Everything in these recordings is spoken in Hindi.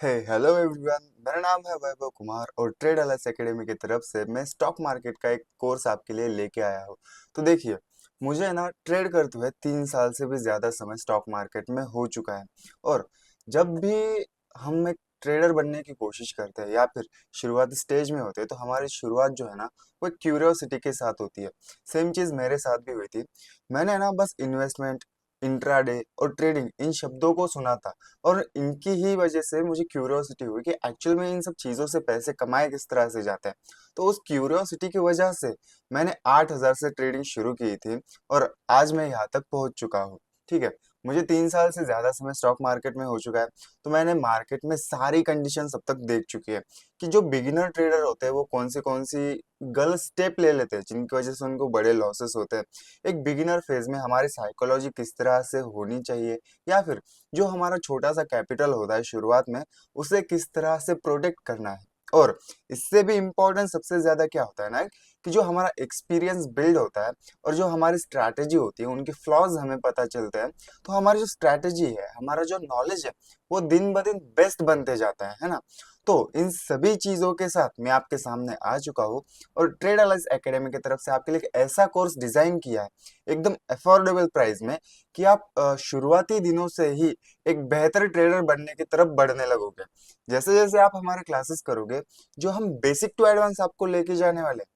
Hello everyone. मेरा नाम है वैभव कुमार और ट्रेड एलएस एकेडमी की तरफ से मैं स्टॉक मार्केट का एक कोर्स आपके लिए लेके आया हूँ। तो देखिए, मुझे ना ट्रेड करते हुए 3 साल से भी ज्यादा समय स्टॉक मार्केट में हो चुका है। और जब भी हम एक ट्रेडर बनने की कोशिश करते हैं या फिर शुरुआती स्टेज में होते हैं तो हमारी शुरुआत जो है ना वो क्यूरियोसिटी के साथ होती है। सेम चीज मेरे साथ भी हुई थी। मैंने ना बस इन्वेस्टमेंट, इंट्राडे और ट्रेडिंग इन शब्दों को सुना था और इनकी ही वजह से मुझे क्यूरियोसिटी हुई कि एक्चुअल में इन सब चीजों से पैसे कमाए किस तरह से जाते हैं। तो उस क्यूरियोसिटी की वजह से मैंने 8,000 से ट्रेडिंग शुरू की थी और आज मैं यहाँ तक पहुंच चुका हूँ। ठीक है, मुझे 3 साल से ज्यादा समय स्टॉक मार्केट में हो चुका है। तो मैंने मार्केट में सारी कंडीशन अब तक देख चुकी है कि जो बिगिनर ट्रेडर होते हैं वो कौन सी गलत स्टेप ले लेते हैं जिनकी वजह से उनको बड़े लॉसेस होते हैं। एक बिगिनर फेज में हमारी साइकोलॉजी किस तरह से होनी चाहिए या फिर जो हमारा छोटा सा कैपिटल होता है शुरुआत में उसे किस तरह से प्रोटेक्ट करना है। और इससे भी इम्पोर्टेंट सबसे ज्यादा क्या होता है ना कि जो हमारा एक्सपीरियंस बिल्ड होता है और जो हमारी स्ट्रैटेजी होती है उनके फ्लॉज हमें पता चलते हैं। तो हमारी जो स्ट्रैटेजी है, हमारा जो नॉलेज है, वो दिन ब दिन बेस्ट बनते जाता है ना। तो इन सभी चीजों के साथ मैं आपके सामने आ चुका हूँ और ट्रेड एनालिस्ट एकेडमी की तरफ से आपके लिए एक ऐसा कोर्स डिजाइन किया है एकदम अफोर्डेबल प्राइस में कि आप शुरुआती दिनों से ही एक बेहतर ट्रेडर बनने की तरफ बढ़ने लगोगे। जैसे जैसे आप हमारे क्लासेस करोगे, जो हम बेसिक टू एडवांस आपको लेके जाने वाले हैं,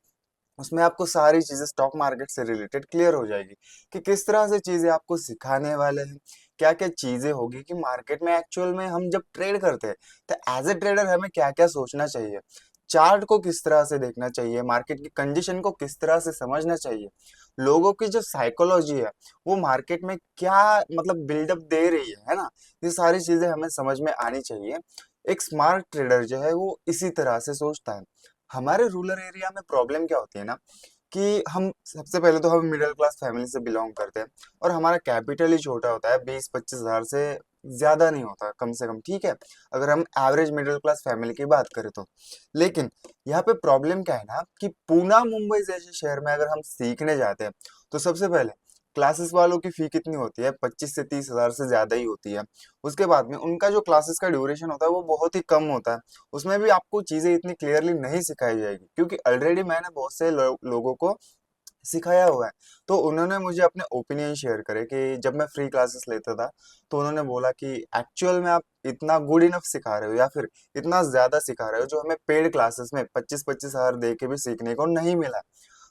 उसमें आपको सारी चीजें स्टॉक मार्केट से रिलेटेड क्लियर हो जाएगी कि किस तरह से चीजें आपको सिखाने वाले हैं। क्या क्या चीजें होगी कि मार्केट में एक्चुअल में हम जब ट्रेड करते हैं तो एज ए ट्रेडर हमें क्या क्या सोचना चाहिए, चार्ट को किस तरह से देखना चाहिए, मार्केट की कंडीशन को किस तरह से समझना चाहिए, लोगों की जो साइकोलॉजी है वो मार्केट में क्या मतलब बिल्डअप दे रही है ना। ये सारी चीजें हमें समझ में आनी चाहिए। एक स्मार्ट ट्रेडर जो है वो इसी तरह से सोचता है। हमारे रूरल एरिया में प्रॉब्लम क्या होती है ना कि हम सबसे पहले तो हम मिडिल क्लास फैमिली से बिलोंग करते हैं और हमारा कैपिटल ही छोटा होता है, 20-25 हजार से ज्यादा नहीं होता कम से कम। ठीक है, अगर हम एवरेज मिडिल क्लास फैमिली की बात करें तो। लेकिन यहाँ पे प्रॉब्लम क्या है ना कि पूना मुंबई जैसे शहर में अगर हम सीखने जाते हैं तो सबसे पहले क्लासेस वालों की फी कितनी होती है, 25 से 30 हजार से ज्यादा ही होती है। उसके बाद में उनका जो क्लासेस का ड्यूरेशन होता है वो बहुत ही कम होता है। उसमें भी आपको चीजें इतनी क्लियरली नहीं सिखाई जाएगी क्योंकि ऑलरेडी मैंने बहुत से लोगों को सिखाया हुआ है। तो उन्होंने मुझे अपने ओपिनियन शेयर करे कि जब मैं फ्री क्लासेस लेता था तो उन्होंने बोला कि एक्चुअल में आप इतना गुड इनफ सिखा रहे हो या फिर इतना ज्यादा सिखा रहे हो जो हमें पेड क्लासेस में 25-25 हजार दे के भी सीखने को नहीं मिला।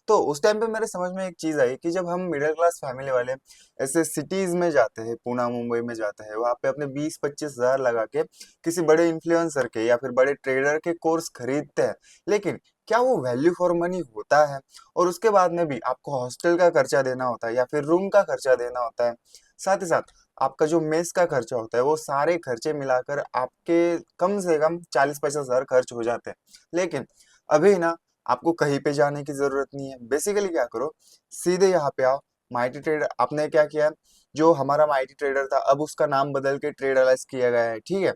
तो उस टाइम पे मेरे समझ में एक चीज आई कि जब हम मिडिल क्लास फैमिली वाले ऐसे सिटीज में जाते हैं, पूना मुंबई में जाते हैं, वहां पे अपने 20-25 हजार लगा के किसी बड़े इन्फ्लुएंसर के या फिर बड़े ट्रेडर के कोर्स खरीदते हैं, लेकिन क्या वो वैल्यू फॉर मनी होता है? और उसके बाद में भी आपको हॉस्टल का खर्चा देना होता है या फिर रूम का खर्चा देना होता है। साथ ही साथ आपका जो मेस का खर्चा होता है वो सारे खर्चे मिलाकर आपके कम से कम 40-50 हजार खर्च हो जाते हैं। लेकिन अभी ना आपको कहीं पे जाने की जरूरत नहीं है। बेसिकली क्या करो, सीधे यहाँ पे आओ। माइटी ट्रेडर आपने क्या किया, जो हमारा माइटी ट्रेडर था अब उसका नाम बदल के ट्रेड अलाइज किया गया है। ठीक है,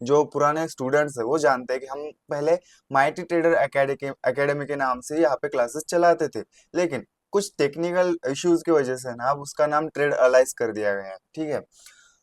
जो पुराने स्टूडेंट्स है वो जानते हैं कि हम पहले माइटी ट्रेडर एकेडमी के नाम से यहाँ पे क्लासेस चलाते थे, लेकिन कुछ टेक्निकल इश्यूज की वजह से ना अब उसका नाम ट्रेड अलाइज कर दिया गया है। ठीक है,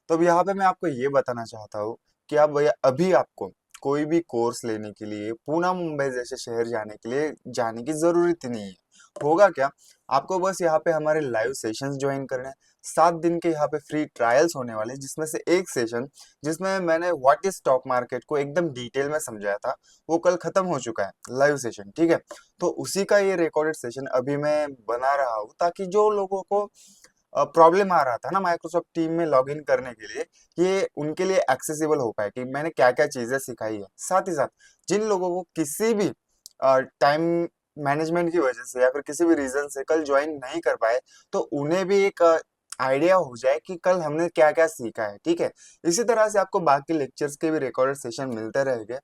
तो अब यहाँ पे मैं आपको ये बताना चाहता हूँ कि आप भैया अभी आपको कोई भी कोर्स लेने के लिए पूना मुंबई जैसे शहर जाने के लिए जाने की जरूरत ही नहीं है। होगा क्या, आपको बस यहाँ पे हमारे लाइव सेशंस ज्वाइन करने हैं। 7 दिन के यहाँ पे फ्री ट्रायल्स होने वाले हैं, जिसमें से एक सेशन जिसमें मैंने व्हाट इज स्टॉक मार्केट को एकदम डिटेल में समझाया था वो कल खत्म हो चुका है लाइव सेशन। ठीक है, तो उसी का ये रिकॉर्डेड सेशन अभी मैं बना रहा हूँ ताकि जो लोगों को प्रॉब्लम आ रहा था ना माइक्रोसॉफ्ट टीम में लॉगिन करने के लिए, ये उनके लिए एक्सेसिबल हो पाए कि मैंने क्या क्या चीजें सिखाई है। साथ ही साथ जिन लोगों को किसी भी टाइम मैनेजमेंट की वजह से या फिर किसी भी रीजन से कल ज्वाइन नहीं कर पाए, तो उन्हें भी एक आइडिया हो जाए कि कल हमने क्या क्या सीखा है। ठीक है, इसी तरह से आपको बाकी लेक्चर्स के भी रिकॉर्डेड सेशन मिलते रहेंगे।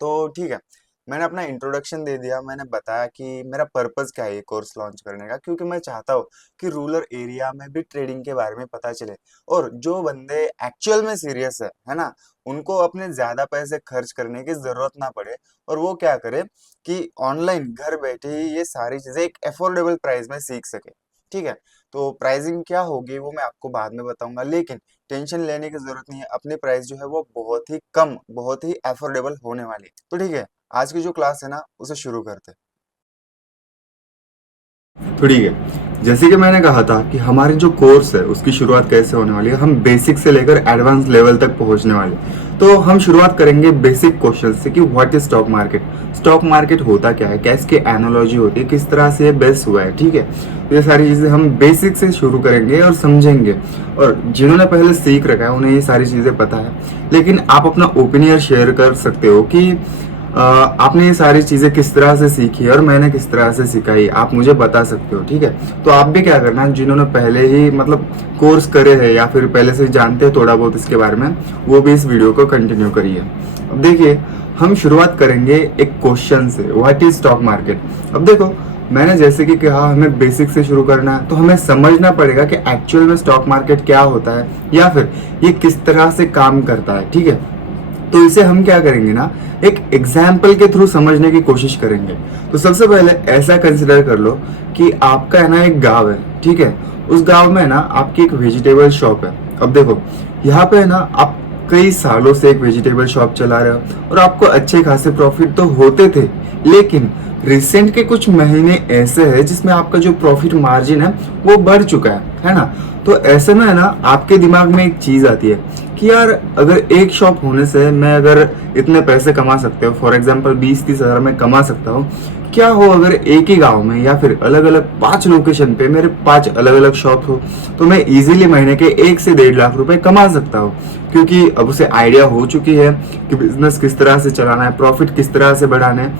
तो ठीक है, मैंने अपना इंट्रोडक्शन दे दिया, मैंने बताया कि मेरा पर्पस क्या है ये कोर्स लॉन्च करने का, क्योंकि मैं चाहता हूँ कि रूरल एरिया में भी ट्रेडिंग के बारे में पता चले और जो बंदे एक्चुअल में सीरियस है ना, उनको अपने ज्यादा पैसे खर्च करने की जरूरत ना पड़े और वो क्या करे कि ऑनलाइन घर बैठे ही ये सारी चीजें एक अफोर्डेबल प्राइस में सीख सके। ठीक है। तो प्राइसिंग क्या होगी वो मैं आपको बाद में बताऊंगा, लेकिन टेंशन लेने की जरूरत नहीं है, अपनी प्राइस जो है वो बहुत ही कम, बहुत ही अफोर्डेबल होने वाली है। तो ठीक है, आज की जो क्लास है ना उसे शुरू करते हैं। तो ठीक है, जैसे कि मैंने कहा था कि हमारी जो कोर्स है उसकी शुरुआत कैसे होने वाली है, हम बेसिक से लेकर एडवांस लेवल तक पहुंचने वाले हैं। तो हम शुरुआत करेंगे बेसिक क्वेश्चन से कि what is stock market, stock market होता क्या है, क्या इसकी एनालॉजी होती है, किस तरह से ये बेस हुआ है। ठीक है, तो ये सारी चीजें हम बेसिक से शुरू करेंगे और समझेंगे, और जिन्होंने पहले सीख रखा है उन्हें ये सारी चीजें पता है, लेकिन आप अपना ओपिनियन शेयर कर सकते हो कि आपने ये सारी चीजें किस तरह से सीखी और मैंने किस तरह से सिखाई, आप मुझे बता सकते हो। ठीक है, तो आप भी क्या करना, जिन्होंने पहले ही मतलब कोर्स करे हैं या फिर पहले से जानते हैं थोड़ा बहुत इसके बारे में, वो भी इस वीडियो को कंटिन्यू करिए। अब देखिए, हम शुरुआत करेंगे एक क्वेश्चन से, व्हाट इज स्टॉक मार्केट। अब देखो, मैंने जैसे कि कहा हमें बेसिक से शुरू करना है, तो हमें समझना पड़ेगा कि एक्चुअल में स्टॉक मार्केट क्या होता है या फिर ये किस तरह से काम करता है। ठीक है, तो इसे हम क्या करेंगे ना, एक एग्जाम्पल के थ्रू समझने की कोशिश करेंगे। तो सबसे पहले ऐसा कंसिडर कर लो कि आपका है ना एक गांव है। ठीक है, उस गांव में ना आपकी एक वेजिटेबल शॉप है। अब देखो, यहाँ पे है ना आप कई सालों से एक वेजिटेबल शॉप चला रहे हो और आपको अच्छे खासे प्रॉफिट तो होते थे, लेकिन रिसेंट के कुछ महीने ऐसे हैं जिसमें आपका जो प्रॉफिट मार्जिन है वो बढ़ चुका है ना। तो ऐसे में है ना आपके दिमाग में एक चीज आती है कि यार, अगर एक शॉप होने से मैं अगर इतने पैसे कमा सकते हो, फॉर एग्जांपल 20-30 हज़ार में कमा सकता हूँ, क्या हो अगर एक ही गांव में या फिर अलग अलग 5 लोकेशन पे मेरे 5 अलग अलग शॉप हो, तो मैं इजीली महीने के 1 से 1.5 लाख रुपए कमा सकता हूँ, क्योंकि अब उसे आइडिया हो चुकी है कि बिजनेस किस तरह से चलाना है, प्रॉफिट किस तरह से बढ़ाना है,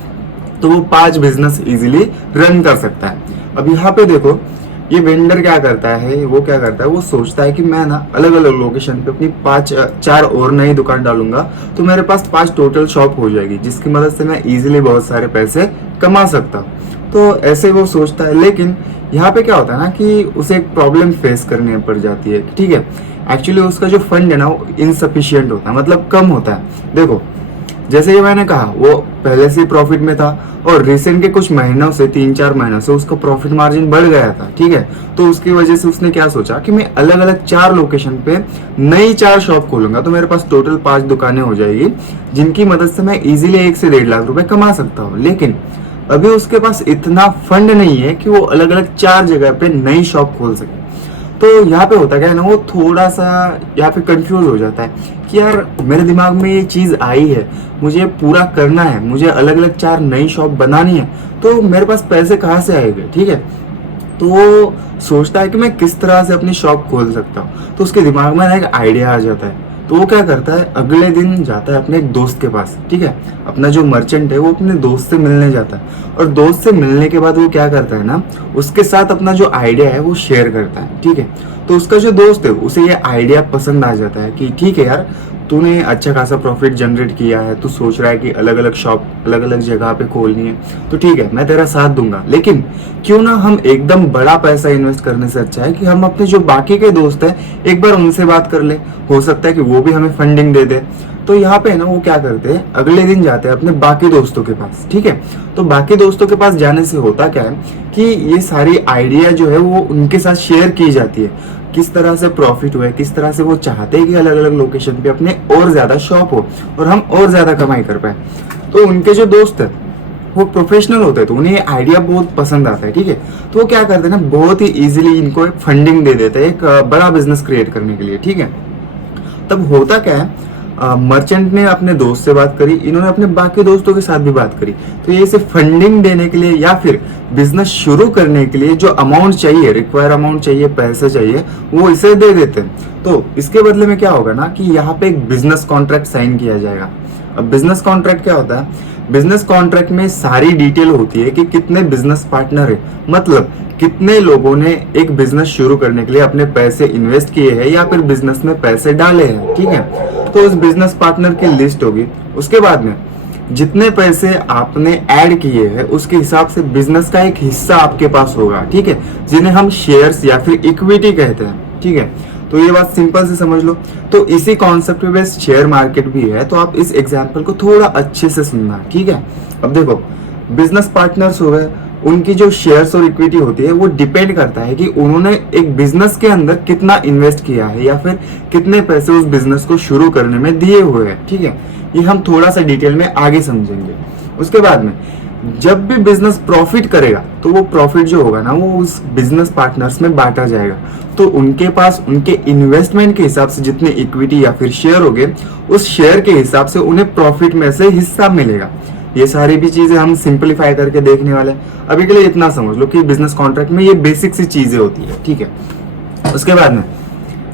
तो वो 5 बिजनेस इजीली रन कर सकता है। अब यहाँ पे देखो, ये वेंडर क्या करता है, वो क्या करता है, वो सोचता है कि मैं ना अलग अलग लोकेशन पे अपनी 4 और नई दुकान डालूंगा, तो मेरे पास 5 टोटल शॉप हो जाएगी, जिसकी मदद से मैं इजीली बहुत सारे पैसे कमा सकता हूँ। तो ऐसे वो सोचता है, लेकिन यहाँ पे क्या होता है ना कि उसे एक प्रॉब्लम फेस करनी पड़ जाती है। ठीक है, एक्चुअली उसका जो फंड है ना वो इनसफिशियंट होता है, मतलब कम होता है। देखो, जैसे कि मैंने कहा, वो पहले से प्रॉफिट में था और रिसेंट के कुछ महीनों से 3-4 महीनों से उसका प्रॉफिट मार्जिन बढ़ गया था। ठीक है, तो उसकी वजह से उसने क्या सोचा कि मैं अलग अलग 4 लोकेशन पे नई 4 शॉप खोलूंगा, तो मेरे पास टोटल 5 दुकानें हो जाएगी, जिनकी मदद से मैं इजीली 1 से 1.5 लाख रुपए कमा सकता हूँ। लेकिन अभी उसके पास इतना फंड नहीं है कि वो अलग अलग 4 जगह पे नई शॉप खोल सके। तो यहाँ पे होता क्या है ना, वो थोड़ा सा यहाँ पे कंफ्यूज हो जाता है कि यार, मेरे दिमाग में ये चीज आई है, मुझे पूरा करना है, मुझे अलग अलग 4 नई शॉप बनानी है, तो मेरे पास पैसे कहाँ से आएंगे। ठीक है, तो वो सोचता है कि मैं किस तरह से अपनी शॉप खोल सकता हूँ, तो उसके दिमाग में ना एक आइडिया आ जाता है। तो वो क्या करता है, अगले दिन जाता है अपने एक दोस्त के पास। ठीक है, अपना जो मर्चेंट है वो अपने दोस्त से मिलने जाता है, और दोस्त से मिलने के बाद वो क्या करता है ना, उसके साथ अपना जो आइडिया है वो शेयर करता है। ठीक है, तो उसका जो दोस्त है उसे ये आइडिया पसंद आ जाता है कि ठीक है यार, तूने अच्छा खासा प्रॉफिट जनरेट किया है, तू सोच रहा है कि अलग अलग शॉप अलग अलग जगह पे खोलनी है, तो ठीक है, मैं तेरा साथ दूंगा, लेकिन क्यों ना हम एकदम बड़ा पैसा इन्वेस्ट करने से अच्छा है कि हम अपने जो बाकी के दोस्त हैं एक बार उनसे बात कर ले, हो सकता है कि वो भी हमें फंडिंग दे दे। तो यहाँ पे ना वो क्या करते हैं, अगले दिन जाते हैं अपने बाकी दोस्तों के पास। ठीक है, तो बाकी दोस्तों के पास जाने से होता क्या है कि ये सारी आइडिया जो है वो उनके साथ शेयर की जाती है, किस तरह से प्रॉफिट हुआ है, किस तरह से वो चाहते हैं कि अलग अलग लोकेशन पे अपने और ज्यादा शॉप हो और हम और ज्यादा कमाई कर पाए। तो उनके जो दोस्त है वो प्रोफेशनल होते हैं, तो उन्हें ये आइडिया बहुत पसंद आता है। ठीक है, तो वो क्या करते हैं ना, बहुत ही इजीली इनको एक फंडिंग दे देते हैं एक बड़ा बिजनेस क्रिएट करने के लिए। ठीक है, तब होता क्या है, मर्चेंट ने अपने दोस्त से बात करी, इन्होंने अपने बाकी दोस्तों के साथ भी बात करी, तो ये इसे फंडिंग देने के लिए या फिर बिजनेस शुरू करने के लिए जो अमाउंट चाहिए, रिक्वायर अमाउंट चाहिए, पैसे चाहिए, वो इसे दे देते हैं। तो इसके बदले में क्या होगा ना कि यहाँ पे एक बिजनेस कॉन्ट्रैक्ट साइन किया जाएगा। अब बिजनेस कॉन्ट्रैक्ट क्या होता है, बिजनेस कॉन्ट्रैक्ट में सारी डिटेल होती है कि कितने बिजनेस पार्टनर है, मतलब कितने लोगों ने एक बिजनेस शुरू करने के लिए अपने पैसे इन्वेस्ट किए हैं या फिर बिजनेस में पैसे डाले हैं। ठीक है, तो उस बिजनेस पार्टनर की लिस्ट होगी, उसके बाद में जितने पैसे आपने ऐड किए हैं उसके हिसाब से बिजनेस का एक हिस्सा आपके पास होगा। ठीक है, जिन्हें हम शेयर्स या फिर इक्विटी कहते हैं। ठीक है, तो ये बात सिंपल से समझ लो। तो इसी कॉन्सेप्ट पे बेस्ड शेयर मार्केट भी है, तो आप इस एग्जांपल को थोड़ा अच्छे से सुनना। ठीक है, अब देखो, बिजनेस पार्टनर्स हो गए, उनकी जो शेयर्स और इक्विटी होती है वो डिपेंड करता है कि उन्होंने एक बिजनेस के अंदर कितना इन्वेस्ट किया है या फिर कितने पैसे उस बिजनेस को शुरू करने में दिए हुए हैं। ठीक है, ये हम थोड़ा सा डिटेल में आगे समझेंगे। उसके बाद में जब भी बिजनेस प्रॉफिट करेगा तो वो प्रॉफिट जो होगा ना वो उस बिजनेस पार्टनर्स में बांटा जाएगा। तो उनके पास उनके इन्वेस्टमेंट के हिसाब से जितने इक्विटी या फिर शेयर होंगे उस शेयर के हिसाब से उन्हें प्रॉफिट में से हिस्सा मिलेगा। ये सारी भी चीजें हम सिंपलीफाई करके देखने वाले हैं। अभी के लिए इतना समझ लो कि बिजनेस कॉन्ट्रैक्ट में ये बेसिक सी चीजें होती है। ठीक है, उसके बाद में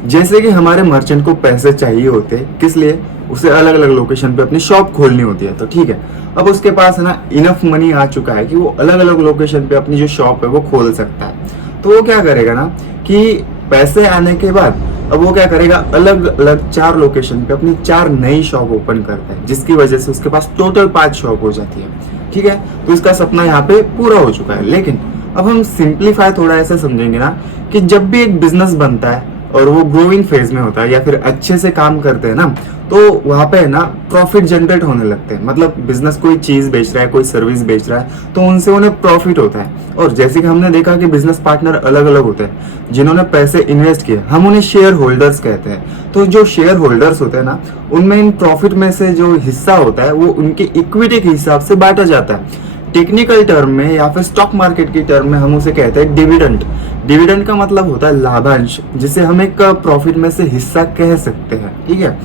जैसे कि हमारे मर्चेंट को पैसे चाहिए होते हैं, किस लिए, उसे अलग अलग लोकेशन पे अपनी शॉप खोलनी होती है। तो ठीक है, अब उसके पास है ना इनफ मनी आ चुका है कि वो अलग अलग लोकेशन पे अपनी जो शॉप है वो खोल सकता है। तो वो क्या करेगा ना कि पैसे आने के बाद अब वो क्या करेगा, अलग अलग 4 लोकेशन पे अपनी 4 नई शॉप ओपन करता है, जिसकी वजह से उसके पास टोटल 5 शॉप हो जाती है। ठीक है, तो इसका सपना यहाँ पे पूरा हो चुका है। लेकिन अब हम सिंप्लीफाई थोड़ा ऐसा समझेंगे ना कि जब भी एक बिजनेस बनता है और वो ग्रोइंग फेज में होता है या फिर अच्छे से काम करते हैं ना, तो वहां पे है ना प्रॉफिट जनरेट होने लगते हैं। मतलब बिजनेस कोई चीज बेच रहा है, कोई सर्विस बेच रहा है, तो उनसे उन्हें प्रॉफिट होता है। और जैसे कि हमने देखा कि बिजनेस पार्टनर अलग अलग होते हैं, जिन्होंने पैसे इन्वेस्ट किए हम उन्हें शेयर होल्डर्स कहते हैं। तो जो शेयर होल्डर्स होते हैं ना, उनमें इन प्रॉफिट में से जो हिस्सा होता है वो उनकी इक्विटी के हिसाब से बांटा जाता है। टेक्निकल टर्म में या फिर स्टॉक मार्केट की टर्म में हम उसे कहते हैं डिविडेंड। डिविडेंड का मतलब होता है लाभांश, जिसे हम एक प्रॉफिट में से हिस्सा कह सकते हैं। ठीक है,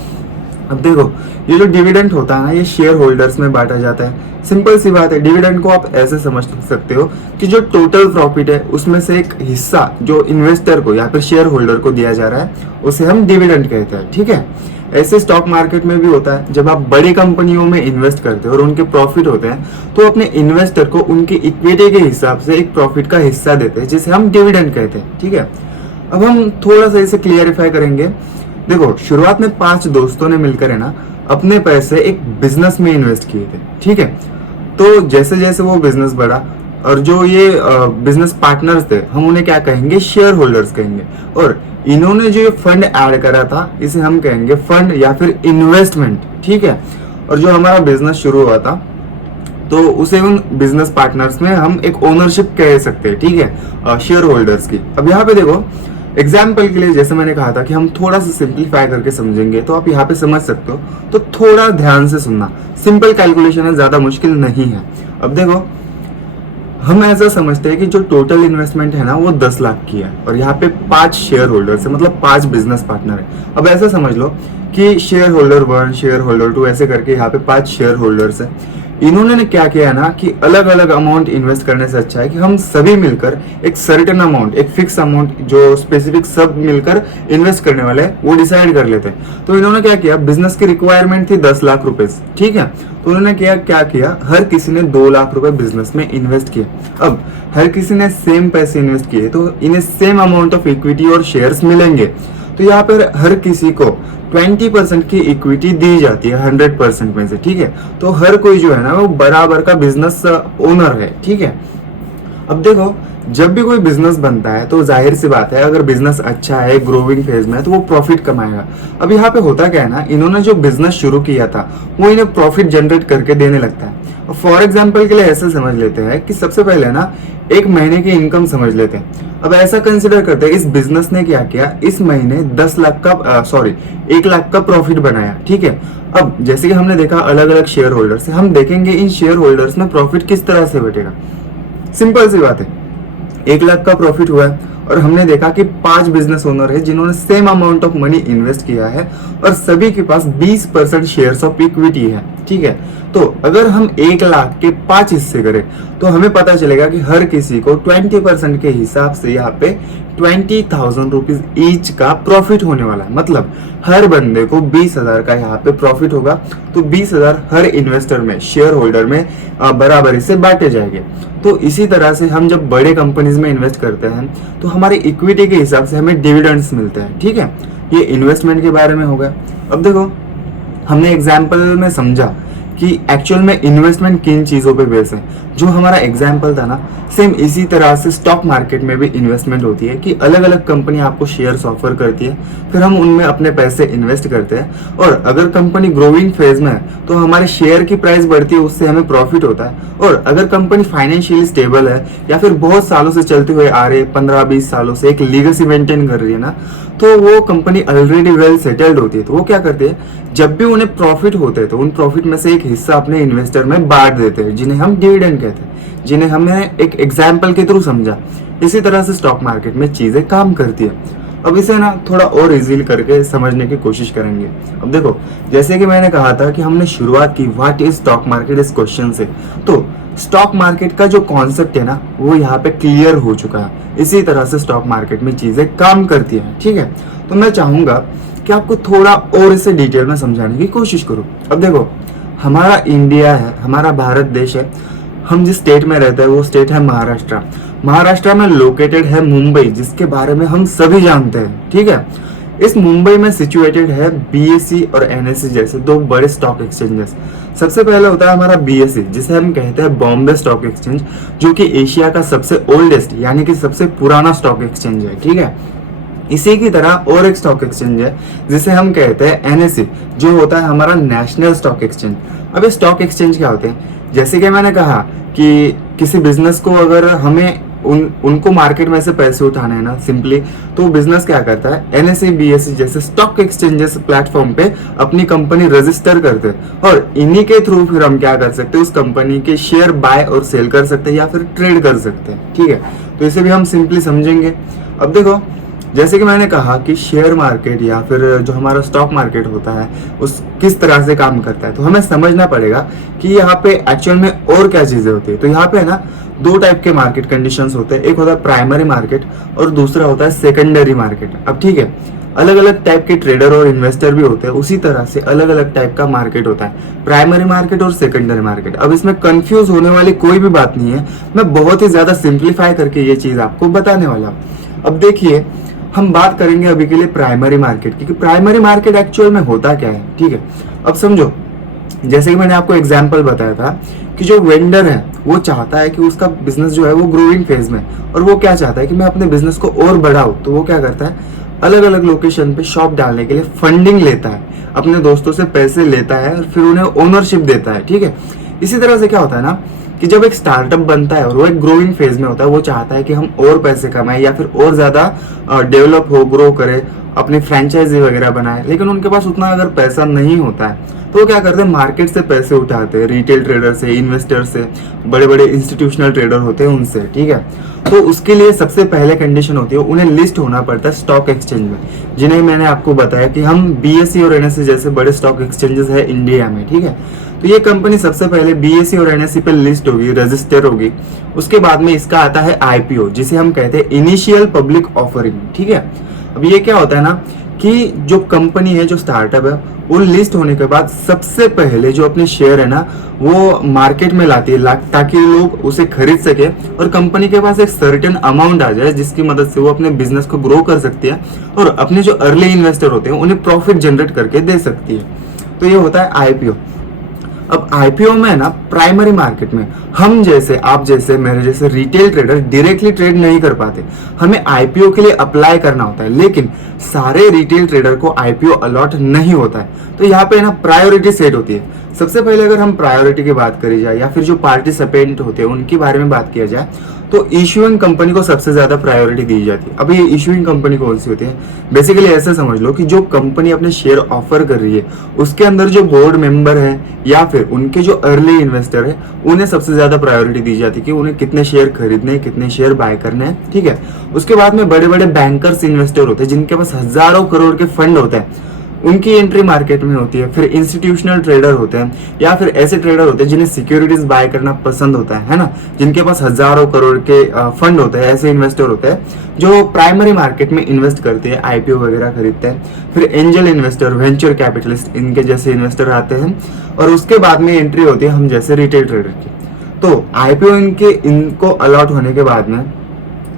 अब देखो ये जो डिविडेंड होता है ना, ये शेयर होल्डर्स में बांटा जाता है। सिंपल सी बात है, डिविडेंड को आप ऐसे समझ सकते हो कि जो टोटल प्रॉफिट है उसमें से एक हिस्सा जो इन्वेस्टर को या फिर शेयर होल्डर को दिया जा रहा है उसे हम डिविडेंड कहते हैं। ठीक है, ऐसे स्टॉक मार्केट में भी होता है। जब आप बड़ी कंपनियों में इन्वेस्ट करते हो और उनके प्रॉफिट होते हैं तो अपने इन्वेस्टर को उनकी इक्विटी के हिसाब से एक प्रॉफिट का हिस्सा देते हैं, जिसे हम डिविडेंड कहते हैं। ठीक है, अब हम थोड़ा सा इसे क्लियरिफाई करेंगे। देखो, शुरुआत में 5 दोस्तों ने मिलकर है ना अपने पैसे एक बिजनेस में इन्वेस्ट किए थे। ठीक है, तो जैसे जैसे वो बिजनेस बढ़ा और जो ये बिजनेस पार्टनर्स थे हम उन्हें क्या कहेंगे, शेयर होल्डर्स कहेंगे। और इन्होंने जो फंड ऐड करा था इसे हम कहेंगे फंड या फिर इन्वेस्टमेंट। ठीक है, और जो हमारा बिजनेस शुरू हुआ था तो उसे उन बिजनेस पार्टनर्स में हम एक ओनरशिप कह सकते हैं। ठीक है, शेयर होल्डर्स की। अब यहाँ पे देखो एग्जाम्पल के लिए जैसे मैंने कहा था कि हम थोड़ा सा सिंप्लीफाई करके समझेंगे, तो आप यहाँ पे समझ सकते हो। तो थोड़ा ध्यान से सुनना, सिंपल कैलकुलेशन है, ज्यादा मुश्किल नहीं है। अब देखो हम ऐसा समझते हैं कि जो टोटल इन्वेस्टमेंट है ना वो 10 लाख की है और यहाँ पे 5 शेयर होल्डर्स है, मतलब 5 बिजनेस पार्टनर है। अब ऐसा समझ लो कि शेयर होल्डर 1, शेयर होल्डर 2 ऐसे करके यहाँ पे 5 शेयर होल्डर्स है। इन्होंने क्या किया है ना कि अलग अलग अमाउंट इन्वेस्ट करने से अच्छा है कि हम सभी मिलकर एक सर्टेन अमाउंट, एक फिक्स अमाउंट जो स्पेसिफिक सब मिलकर इन्वेस्ट करने वाले हैं वो डिसाइड कर लेते हैं। तो इन्होंने क्या किया, बिजनेस की रिक्वायरमेंट थी 10 लाख रुपए। ठीक है, तो उन्होंने क्या किया, हर किसी ने 2 लाख रुपए बिजनेस में इन्वेस्ट किए। अब हर किसी ने सेम पैसे इन्वेस्ट किए तो इन्हें सेम अमाउंट ऑफ इक्विटी और शेयर्स मिलेंगे। तो यहाँ पर हर किसी को 20% की इक्विटी दी जाती है 100% में से। ठीक है, तो हर कोई जो है ना वो बराबर का बिजनेस ओनर है। ठीक है, अब देखो जब भी कोई बिजनेस बनता है तो जाहिर सी बात है अगर बिजनेस अच्छा है, ग्रोइंग फेज में है, तो वो प्रॉफिट कमाएगा। अब यहाँ पे होता क्या है ना, इन्होंने जो बिजनेस शुरू किया था वो इन्हें प्रॉफिट जनरेट करके देने लगता है। फॉर एग्जाम्पल के लिए ऐसा समझ लेते हैं कि सबसे पहले ना एक महीने की इनकम समझ लेते हैं। अब ऐसा कंसिडर करते हैं इस बिजनेस ने क्या किया, इस महीने 1 लाख का प्रॉफिट बनाया। ठीक है, अब जैसे कि हमने देखा अलग अलग शेयर होल्डर्स है, हम देखेंगे इन शेयर होल्डर्स में प्रॉफिट किस तरह से बटेगा। सिंपल सी बात है, 1 लाख का प्रॉफिट हुआ है और हमने देखा कि 5 बिजनेस ओनर है जिन्होंने same amount of money invest किया है और सभी के पास 20% शेयर्स ऑफ इक्विटी है। ठीक है, तो अगर हम 1 लाख के 5 हिस्से करें तो हमें पता चलेगा कि हर किसी को 20% के हिसाब से यहाँ पे 20,000 रुपीज ईच का प्रॉफिट होने वाला है। मतलब हर बंदे को 20,000 का यहाँ पे प्रॉफिट होगा। तो 20,000 हर इन्वेस्टर में, शेयर होल्डर में बराबरी से बांटे जाएंगे। तो इसी तरह से हम जब बड़े कंपनीज में इन्वेस्ट करते हैं तो हमारी इक्विटी के हिसाब से हमें डिविडेंड्स मिलते हैं। ठीक है, ये इन्वेस्टमेंट के बारे में हो गया। अब देखो हमने एग्जाम्पल में समझा कि एक्चुअल में इन्वेस्टमेंट किन चीजों पे बेस है। जो हमारा एग्जाम्पल था ना, सेम इसी तरह से स्टॉक मार्केट में भी इन्वेस्टमेंट होती है कि अलग अलग कंपनी आपको शेयर्स ऑफर करती है, फिर हम उनमें अपने पैसे इन्वेस्ट करते हैं, और अगर कंपनी ग्रोइंग फेज में है तो हमारे शेयर की प्राइस बढ़ती है, उससे हमें प्रॉफिट होता है। और अगर कंपनी फाइनेंशियली स्टेबल है या फिर बहुत सालों से चलते हुए आ रही, 15-20 सालों से एक लीगेसी मेंटेन कर रही है ना, तो वो कंपनी ऑलरेडी वेल सेटल्ड होती है। तो वो क्या करती है, जब भी उन्हें प्रॉफिट होते हैं तो उन प्रॉफिट में से एक हिस्सा अपने इन्वेस्टर में बांट देते हैं, जिन्हें हम डिविडेंड कहते हैं, जिन्हें हमने एक एग्जाम्पल के थ्रू समझा। इसी तरह से स्टॉक मार्केट में चीजें काम करती है। अब इसे ना थोड़ा और इजीली करके समझने की कोशिश करेंगे। अब देखो, जैसे कि मैंने कहा था कि हमने शुरुआत की व्हाट इज स्टॉक मार्केट इस क्वेश्चन से, तो स्टॉक मार्केट का जो कॉन्सेप्ट है ना, वो यहाँ पे क्लियर हो चुका है। इसी तरह से स्टॉक मार्केट में चीजें काम करती हैं, ठीक है। तो मैं चाहूंगा कि आपको थोड़ा और इसे डिटेल में समझाने की कोशिश करूं। अब देखो, हमारा इंडिया है, हमारा भारत देश है, हम जिस स्टेट में रहते हैं वो स्टेट है महाराष्ट्र। महाराष्ट्र में लोकेटेड है मुंबई, जिसके बारे में हम सभी जानते हैं, ठीक है। इस मुंबई में सिचुएटेड है बीएसई और एनएसई जैसे दो बड़े स्टॉक एक्सचेंजेस। सबसे पहले होता है हमारा बीएसई, जिसे हम कहते हैं बॉम्बे स्टॉक एक्सचेंज, जो कि एशिया का सबसे ओल्डेस्ट यानी कि सबसे पुराना स्टॉक एक्सचेंज है, ठीक है। इसी की तरह और एक स्टॉक एक्सचेंज है जिसे हम कहते हैं एनएसई, जो होता है हमारा नेशनल स्टॉक एक्सचेंज। अब ये स्टॉक एक्सचेंज क्या होते हैं, जैसे कि मैंने कहा कि किसी बिजनेस को अगर हमें उनको मार्केट में से पैसे उठाने हैं ना सिंपली, तो बिजनेस क्या करता है, एनएसई बीएसई जैसे स्टॉक एक्सचेंजेस प्लेटफॉर्म पे अपनी कंपनी रजिस्टर करते हैं, और इन्हीं के थ्रू फिर हम क्या कर सकते हैं, उस कंपनी के शेयर बाय और सेल कर सकते हैं या फिर ट्रेड कर सकते हैं, ठीक है। तो इसे भी हम सिंपली समझेंगे। अब देखो, जैसे कि मैंने कहा कि शेयर मार्केट या फिर जो हमारा स्टॉक मार्केट होता है उस किस तरह से काम करता है, तो हमें समझना पड़ेगा कि यहाँ पे एक्चुअल में और क्या चीजें होती है। तो यहाँ पे है ना दो टाइप के मार्केट कंडीशंस होते हैं, एक होता है प्राइमरी मार्केट और दूसरा होता है सेकेंडरी मार्केट। अब ठीक है, अलग अलग टाइप के ट्रेडर और इन्वेस्टर भी होते हैं, उसी तरह से अलग अलग टाइप का मार्केट होता है, प्राइमरी मार्केट और सेकेंडरी मार्केट। अब इसमें कंफ्यूज होने वाली कोई भी बात नहीं है, मैं बहुत ही ज्यादा सिंप्लीफाई करके ये चीज आपको बताने वाला हूँ। अब देखिए, हम बात करेंगे अभी के लिए प्राइमरी मार्केट की, कि प्राइमरी मार्केट एक्चुअल में होता क्या है, ठीक है। अब समझो, जैसे कि मैंने आपको एग्जांपल बताया था कि जो वेंडर है वो चाहता है कि उसका बिजनेस जो है वो ग्रोइंग फेज में, और वो क्या चाहता है कि मैं अपने बिजनेस को और बढ़ाऊं, तो वो क्या करता है, अलग अलग लोकेशन पे शॉप डालने के लिए फंडिंग लेता है, अपने दोस्तों से पैसे लेता है और फिर उन्हें ओनरशिप देता है, ठीक है। इसी तरह से क्या होता है ना कि जब एक स्टार्टअप बनता है और वो एक ग्रोइंग फेज में होता है, वो चाहता है कि हम और पैसे कमाएं या फिर और ज्यादा डेवलप हो, ग्रो करे, अपनी फ्रेंचाइजी वगैरह बनाए, लेकिन उनके पास उतना अगर पैसा नहीं होता है तो वो क्या करते हैं, मार्केट से पैसे उठाते हैं, रिटेल ट्रेडर से, इन्वेस्टर से, बड़े बड़े इंस्टीट्यूशनल ट्रेडर होते हैं उनसे, ठीक है। तो उसके लिए सबसे पहले कंडीशन होती है, उन्हें लिस्ट होना पड़ता है स्टॉक एक्सचेंज में, जिन्हें मैंने आपको बताया कि हम बीएसई और एनएसई जैसे बड़े स्टॉक एक्सचेंजेस है इंडिया में, ठीक है। तो ये कंपनी सबसे पहले बीएसई और एनएसई पे लिस्ट होगी, रजिस्टर होगी। उसके बाद में इसका आता है आईपीओ, जिसे हम कहते हैं इनिशियल पब्लिक ऑफरिंग, ठीक है। अब ये क्या होता है ना कि जो कंपनी है, जो स्टार्टअप है, वो लिस्ट होने के बाद सबसे पहले जो अपने शेयर है ना वो मार्केट में लाती है, ताकि लोग उसे खरीद सके और कंपनी के पास एक सर्टेन अमाउंट आ जाए, जिसकी मदद से वो अपने बिजनेस को ग्रो कर सकती है और अपने जो अर्ली इन्वेस्टर होते हैं उन्हें प्रॉफिट जनरेट करके दे सकती है। तो ये होता है आईपीओ। अब आईपीओ में ना प्राइमरी मार्केट में हम जैसे, आप जैसे, मेरे जैसे रिटेल ट्रेडर डायरेक्टली ट्रेड नहीं कर पाते, हमें आईपीओ के लिए अप्लाई करना होता है, लेकिन सारे रिटेल ट्रेडर को आईपीओ अलॉट नहीं होता है। तो यहाँ पे ना प्रायोरिटी सेट होती है। सबसे पहले अगर हम प्रायोरिटी की बात करी जाए या फिर जो पार्टिसिपेंट होते हैं उनके बारे में बात किया जाए, तो इशूइंग कंपनी को सबसे ज्यादा प्रायोरिटी दी जाती है। अब ये इशूइंग कंपनी कौन सी होती है, बेसिकली ऐसे समझ लो कि जो कंपनी अपने शेयर ऑफर कर रही है उसके अंदर जो बोर्ड मेंबर है या फिर उनके जो अर्ली इन्वेस्टर है, उन्हें सबसे ज्यादा प्रायोरिटी दी जाती है कि उन्हें कितने शेयर खरीदने हैं, कितने शेयर बाय करने हैं, ठीक है। उसके बाद में बड़े बड़े बैंकर्स इन्वेस्टर होते हैं जिनके पास हजारों करोड़ के फंड होते हैं, उनकी एंट्री मार्केट में होती है। फिर इंस्टीट्यूशनल ट्रेडर होते हैं या फिर ऐसे ट्रेडर होते हैं जिन्हें सिक्योरिटीज बाय करना पसंद होता है ना, जिनके पास हजारों करोड़ के फंड होते हैं, ऐसे इन्वेस्टर होते हैं जो प्राइमरी मार्केट में इन्वेस्ट करते हैं, आईपीओ वगैरह खरीदते हैं। फिर एंजल इन्वेस्टर, वेंचर कैपिटलिस्ट, इनके जैसे इन्वेस्टर आते हैं और उसके बाद में एंट्री होती है हम जैसे रिटेल ट्रेडर की। तो आईपीओ इनको अलॉट होने के बाद में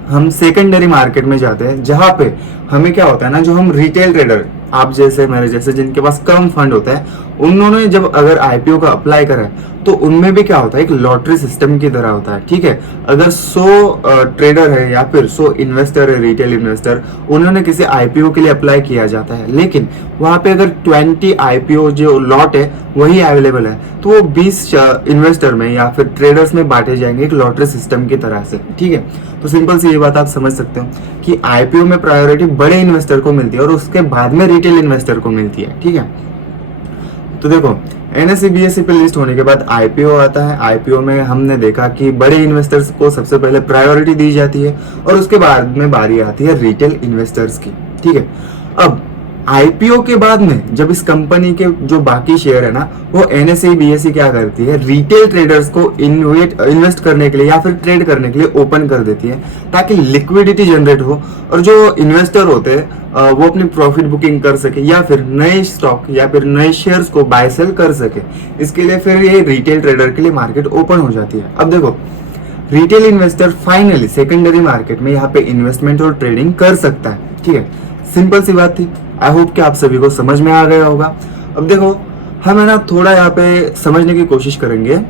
हम सेकेंडरी मार्केट में जाते हैं, जहां पे हमें क्या होता है ना, जो हम रिटेल ट्रेडर, आप जैसे, मेरे जैसे, जिनके पास कम फंड होता है, उन्होंने जब अगर आईपीओ का अप्लाई करा है तो उनमें भी क्या होता है, एक लॉटरी सिस्टम की तरह होता है, ठीक है। अगर 100 ट्रेडर है या फिर 100 इन्वेस्टर है, रिटेल इन्वेस्टर, उन्होंने किसी आईपीओ के लिए अप्लाई किया जाता है, लेकिन वहां पे अगर 20 आईपीओ जो लॉट है वही अवेलेबल है, तो वो 20 इन्वेस्टर में या फिर ट्रेडर्स में बांटे जाएंगे एक लॉटरी सिस्टम की तरह से, ठीक है। तो सिंपल सी ये बात आप समझ सकते हो कि आईपीओ में प्रायोरिटी बड़े इन्वेस्टर को मिलती है और उसके बाद में रिटेल इन्वेस्टर को मिलती है, ठीक है। तो देखो, एनएसई बीएसई पे लिस्ट होने के बाद आईपीओ आता है। आईपीओ में हमने देखा कि बड़े इन्वेस्टर्स को सबसे पहले प्रायोरिटी दी जाती है और उसके बाद में बारी आती है रिटेल इन्वेस्टर्स की, ठीक है। अब आईपीओ के बाद में जब इस कंपनी के जो बाकी शेयर है ना, वो एनएसई बीएसई क्या करती है, रिटेल ट्रेडर्स को इन्वेस्ट करने के लिए या फिर ट्रेड करने के लिए ओपन कर देती है, ताकि लिक्विडिटी जनरेट हो और जो इन्वेस्टर होते हैं वो अपनी प्रॉफिट बुकिंग कर सके या फिर नए स्टॉक या फिर नए शेयर्स को बाय सेल कर सके। इसके लिए फिर ये रिटेल ट्रेडर के लिए मार्केट ओपन हो जाती है। अब देखो, retail investor finally secondary market में यहाँ पे इन्वेस्टमेंट और ट्रेडिंग कर सकता है, ठीक है। सिंपल सी बात थी। आई होप कि आप सभी को समझ में आ गया होगा। अब देखो, हम है ना थोड़ा यहाँ पे समझने की कोशिश करेंगे।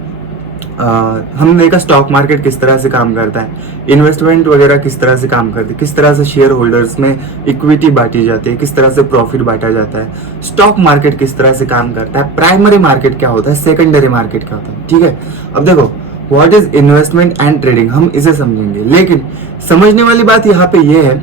हम देखा स्टॉक मार्केट किस तरह से काम करता है, इन्वेस्टमेंट वगैरह किस तरह से काम करती है, किस तरह से शेयर होल्डर्स में इक्विटी बांटी जाती है, किस तरह से प्रॉफिट बांटा जाता है, स्टॉक मार्केट किस तरह से काम करता है, प्राइमरी मार्केट क्या होता है, सेकेंडरी मार्केट क्या होता है, ठीक है। अब देखो, what is investment and trading, हम इसे समझेंगे। लेकिन समझने वाली बात यहाँ पे ये है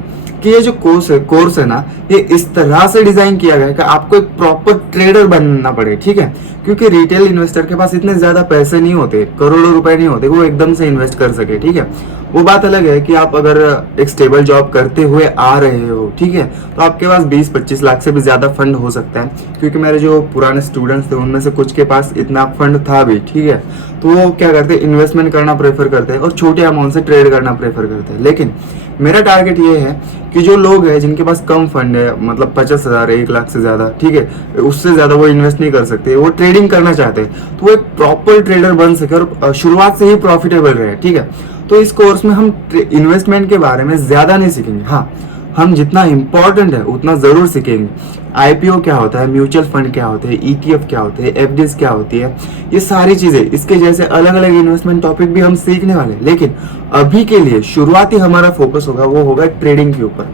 कि ये जो कोर्स है ना, ये इस तरह से डिजाइन किया गया है कि आपको एक प्रॉपर ट्रेडर बनना पड़े, ठीक है। क्योंकि रिटेल इन्वेस्टर के पास इतने ज्यादा पैसे नहीं होते, करोड़ों रुपए नहीं होते, वो एकदम से इन्वेस्ट कर सके, ठीक है। वो बात अलग है कि आप अगर एक स्टेबल जॉब करते हुए आ रहे हो, ठीक है, तो आपके पास 20-25 लाख से भी ज्यादा फंड हो सकता है। क्योंकि मेरे जो पुराने स्टूडेंट्स थे उनमें से कुछ के पास इतना फंड था भी, ठीक है। तो वो क्या करते हैं, इन्वेस्टमेंट करना प्रेफर करते हैं और छोटे अमाउंट से ट्रेड करना प्रेफर करते हैं। लेकिन मेरा टारगेट ये है कि जो लोग हैं जिनके पास कम फंड है, मतलब 50,000 1 लाख से ज्यादा, ठीक है, उससे ज्यादा वो इन्वेस्ट नहीं कर सकते, वो ट्रेडिंग करना चाहते हैं, तो वो एक प्रॉपर ट्रेडर बन सके और शुरुआत से ही प्रॉफिटेबल रहे, ठीक है। तो इस कोर्स में हम इन्वेस्टमेंट के बारे में ज्यादा नहीं सीखेंगे। हाँ, हम जितना इंपॉर्टेंट है उतना जरूर सीखेंगे। आईपीओ क्या होता है, म्यूचुअल फंड क्या होते हैं, ईटीएफ क्या होते हैं, एफडीज क्या होती है, ये सारी चीजें, इसके जैसे अलग अलग इन्वेस्टमेंट टॉपिक भी हम सीखने वाले। लेकिन अभी के लिए शुरुआती हमारा फोकस होगा, वो होगा ट्रेडिंग के ऊपर।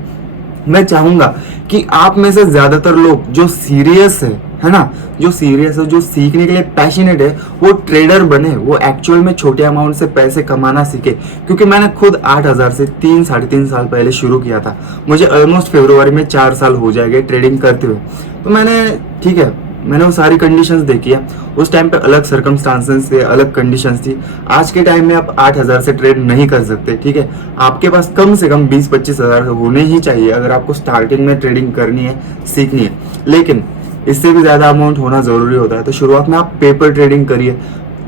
मैं चाहूंगा कि आप में से ज्यादातर लोग जो सीरियस है ना, जो सीरियस है, जो सीखने के लिए पैशनेट है, वो ट्रेडर बने, वो एक्चुअल में छोटे अमाउंट से पैसे कमाना सीखे। क्योंकि मैंने खुद 8,000 से 3-3.5 साल पहले शुरू किया था। मुझे ऑलमोस्ट फरवरी में 4 साल हो जाएंगे ट्रेडिंग करते हुए। तो मैंने, ठीक है, मैंने वो सारी कंडीशंस देखी है। उस टाइम पे अलग सर्कमस्टांसेस थे, अलग कंडीशंस थी। आज के टाइम में आप 8,000 से ट्रेड नहीं कर सकते, ठीक है। आपके पास कम से कम 20-25 हज़ार होने ही चाहिए अगर आपको स्टार्टिंग में ट्रेडिंग करनी है, सीखनी है। लेकिन इससे भी ज्यादा अमाउंट होना जरूरी होता है। तो शुरुआत में आप पेपर ट्रेडिंग करिए,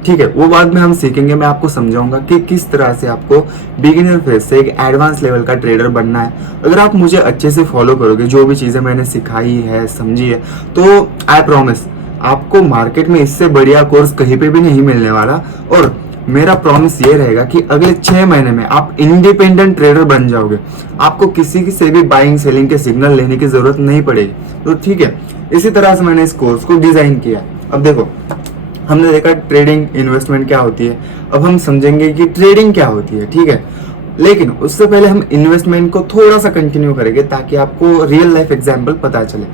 ठीक है, वो बाद में हम सीखेंगे। मैं आपको समझाऊंगा कि किस तरह से आपको बिगिनर फेज से एक एडवांस लेवल का ट्रेडर बनना है। अगर आप मुझे अच्छे से फॉलो करोगे, जो भी चीजें मैंने सिखाई है, समझी है, तो आई प्रॉमिस आपको मार्केट में इससे बढ़िया कोर्स कहीं पे भी नहीं मिलने वाला। और मेरा प्रॉमिस ये रहेगा कि अगले 6 महीने में आप इंडिपेंडेंट ट्रेडर बन जाओगे। आपको किसी से भी बाइंग सेलिंग के सिग्नल लेने की जरूरत नहीं पड़ेगी। तो ठीक है, इसी तरह से मैंने इस कोर्स को डिजाइन किया। अब देखो, हमने देखा ट्रेडिंग इन्वेस्टमेंट क्या होती है, अब हम समझेंगे कि ट्रेडिंग क्या होती है, ठीक है। लेकिन उससे पहले हम इन्वेस्टमेंट को थोड़ा सा कंटिन्यू करेंगे ताकि आपको रियल लाइफ एग्जांपल पता चले।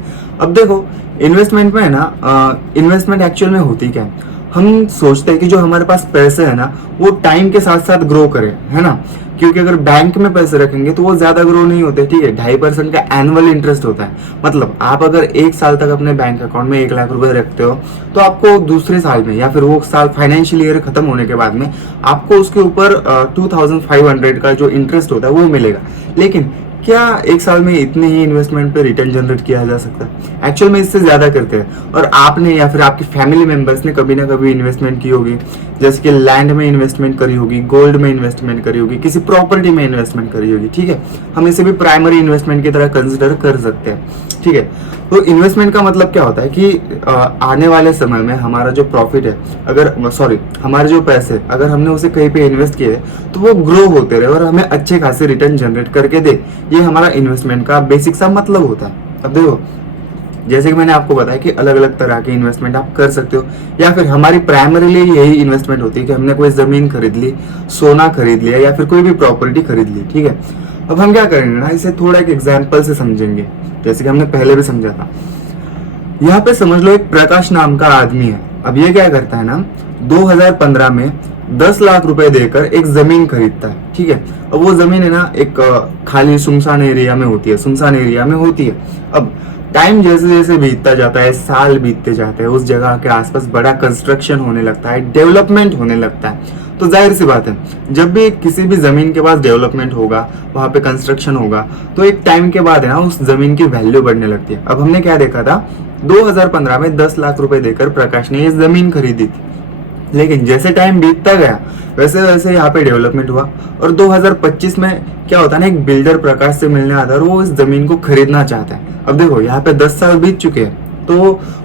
अब देखो, इन्वेस्टमेंट में है ना, इन्वेस्टमेंट एक्चुअल में होती क्या है, हम सोचते हैं कि जो हमारे पास पैसे है ना, वो टाइम के साथ साथ ग्रो करे, है ना। क्योंकि अगर बैंक में पैसे रखेंगे तो वो ज्यादा ग्रो नहीं होते, ठीक है। 2.5% का एनुअल इंटरेस्ट होता है। मतलब आप अगर 1 साल तक अपने बैंक अकाउंट में 1 लाख रुपए रखते हो, तो आपको दूसरे साल में या फिर वो साल फाइनेंशियल ईयर खत्म होने के बाद में आपको उसके ऊपर 2,500 का जो इंटरेस्ट होता है वो मिलेगा। लेकिन क्या 1 साल में इतने ही इन्वेस्टमेंट पे रिटर्न जनरेट किया जा सकता है? एक्चुअल में इससे ज्यादा करते हैं। और आपने या फिर आपकी फैमिली मेंबर्स ने कभी ना कभी इन्वेस्टमेंट की होगी, जैसे कि लैंड में इन्वेस्टमेंट करी होगी, गोल्ड में इन्वेस्टमेंट करी होगी, किसी प्रॉपर्टी में इन्वेस्टमेंट करी होगी, ठीक है। हम इसे भी प्राइमरी इन्वेस्टमेंट की तरह कंसिडर कर सकते हैं, ठीक है। तो इन्वेस्टमेंट का मतलब क्या होता है कि आने वाले समय में हमारा जो प्रॉफिट है, हमारे जो पैसे अगर हमने उसे कहीं पे इन्वेस्ट किए तो वो ग्रो होते रहे और हमें अच्छे खासे रिटर्न जनरेट करके दे। ये हमारा इन्वेस्टमेंट का बेसिक सा मतलब होता है। अब देखो, जैसे कि मैंने आपको बताया कि अलग अलग तरह के इन्वेस्टमेंट आप कर सकते हो, या फिर हमारी प्राइमरीली यही इन्वेस्टमेंट होती है कि हमने कोई ज़मीन खरीद ली, सोना खरीद लिया या फिर कोई भी प्रॉपर्टी खरीद ली। ठीक है, अब हम क्या करेंगे ना, इसे थोड़ा एक एग्जाम्पल से समझेंगे, जैसे कि हमने पहले भी समझा था। यहाँ पे समझ लो एक प्रकाश नाम का आदमी है। अब ये क्या करता है ना, 2015 में 10 लाख रुपए देकर एक जमीन खरीदता है। ठीक है, अब वो जमीन है ना एक खाली सुनसान एरिया में होती है, सुनसान एरिया में होती है। अब टाइम जैसे जैसे बीतता जाता है, साल बीतते जाते हैं, उस जगह के आसपास बड़ा कंस्ट्रक्शन होने लगता है, डेवलपमेंट होने लगता है। तो जाहिर सी बात है, जब भी किसी भी जमीन के पास डेवलपमेंट होगा, वहां पे कंस्ट्रक्शन होगा, तो एक टाइम के बाद है ना उस जमीन की वैल्यू बढ़ने लगती है। अब हमने क्या देखा था, 2015 में 10 लाख रुपए देकर प्रकाश ने ये जमीन खरीदी थी, लेकिन जैसे टाइम बीतता गया वैसे वैसे यहाँ पे डेवलपमेंट हुआ, और 2025 में क्या होता है ना, एक बिल्डर प्रकाश से मिलने आता है और वो इस जमीन को खरीदना चाहता है। अब देखो यहाँ पे 10 साल बीत चुके हैं, तो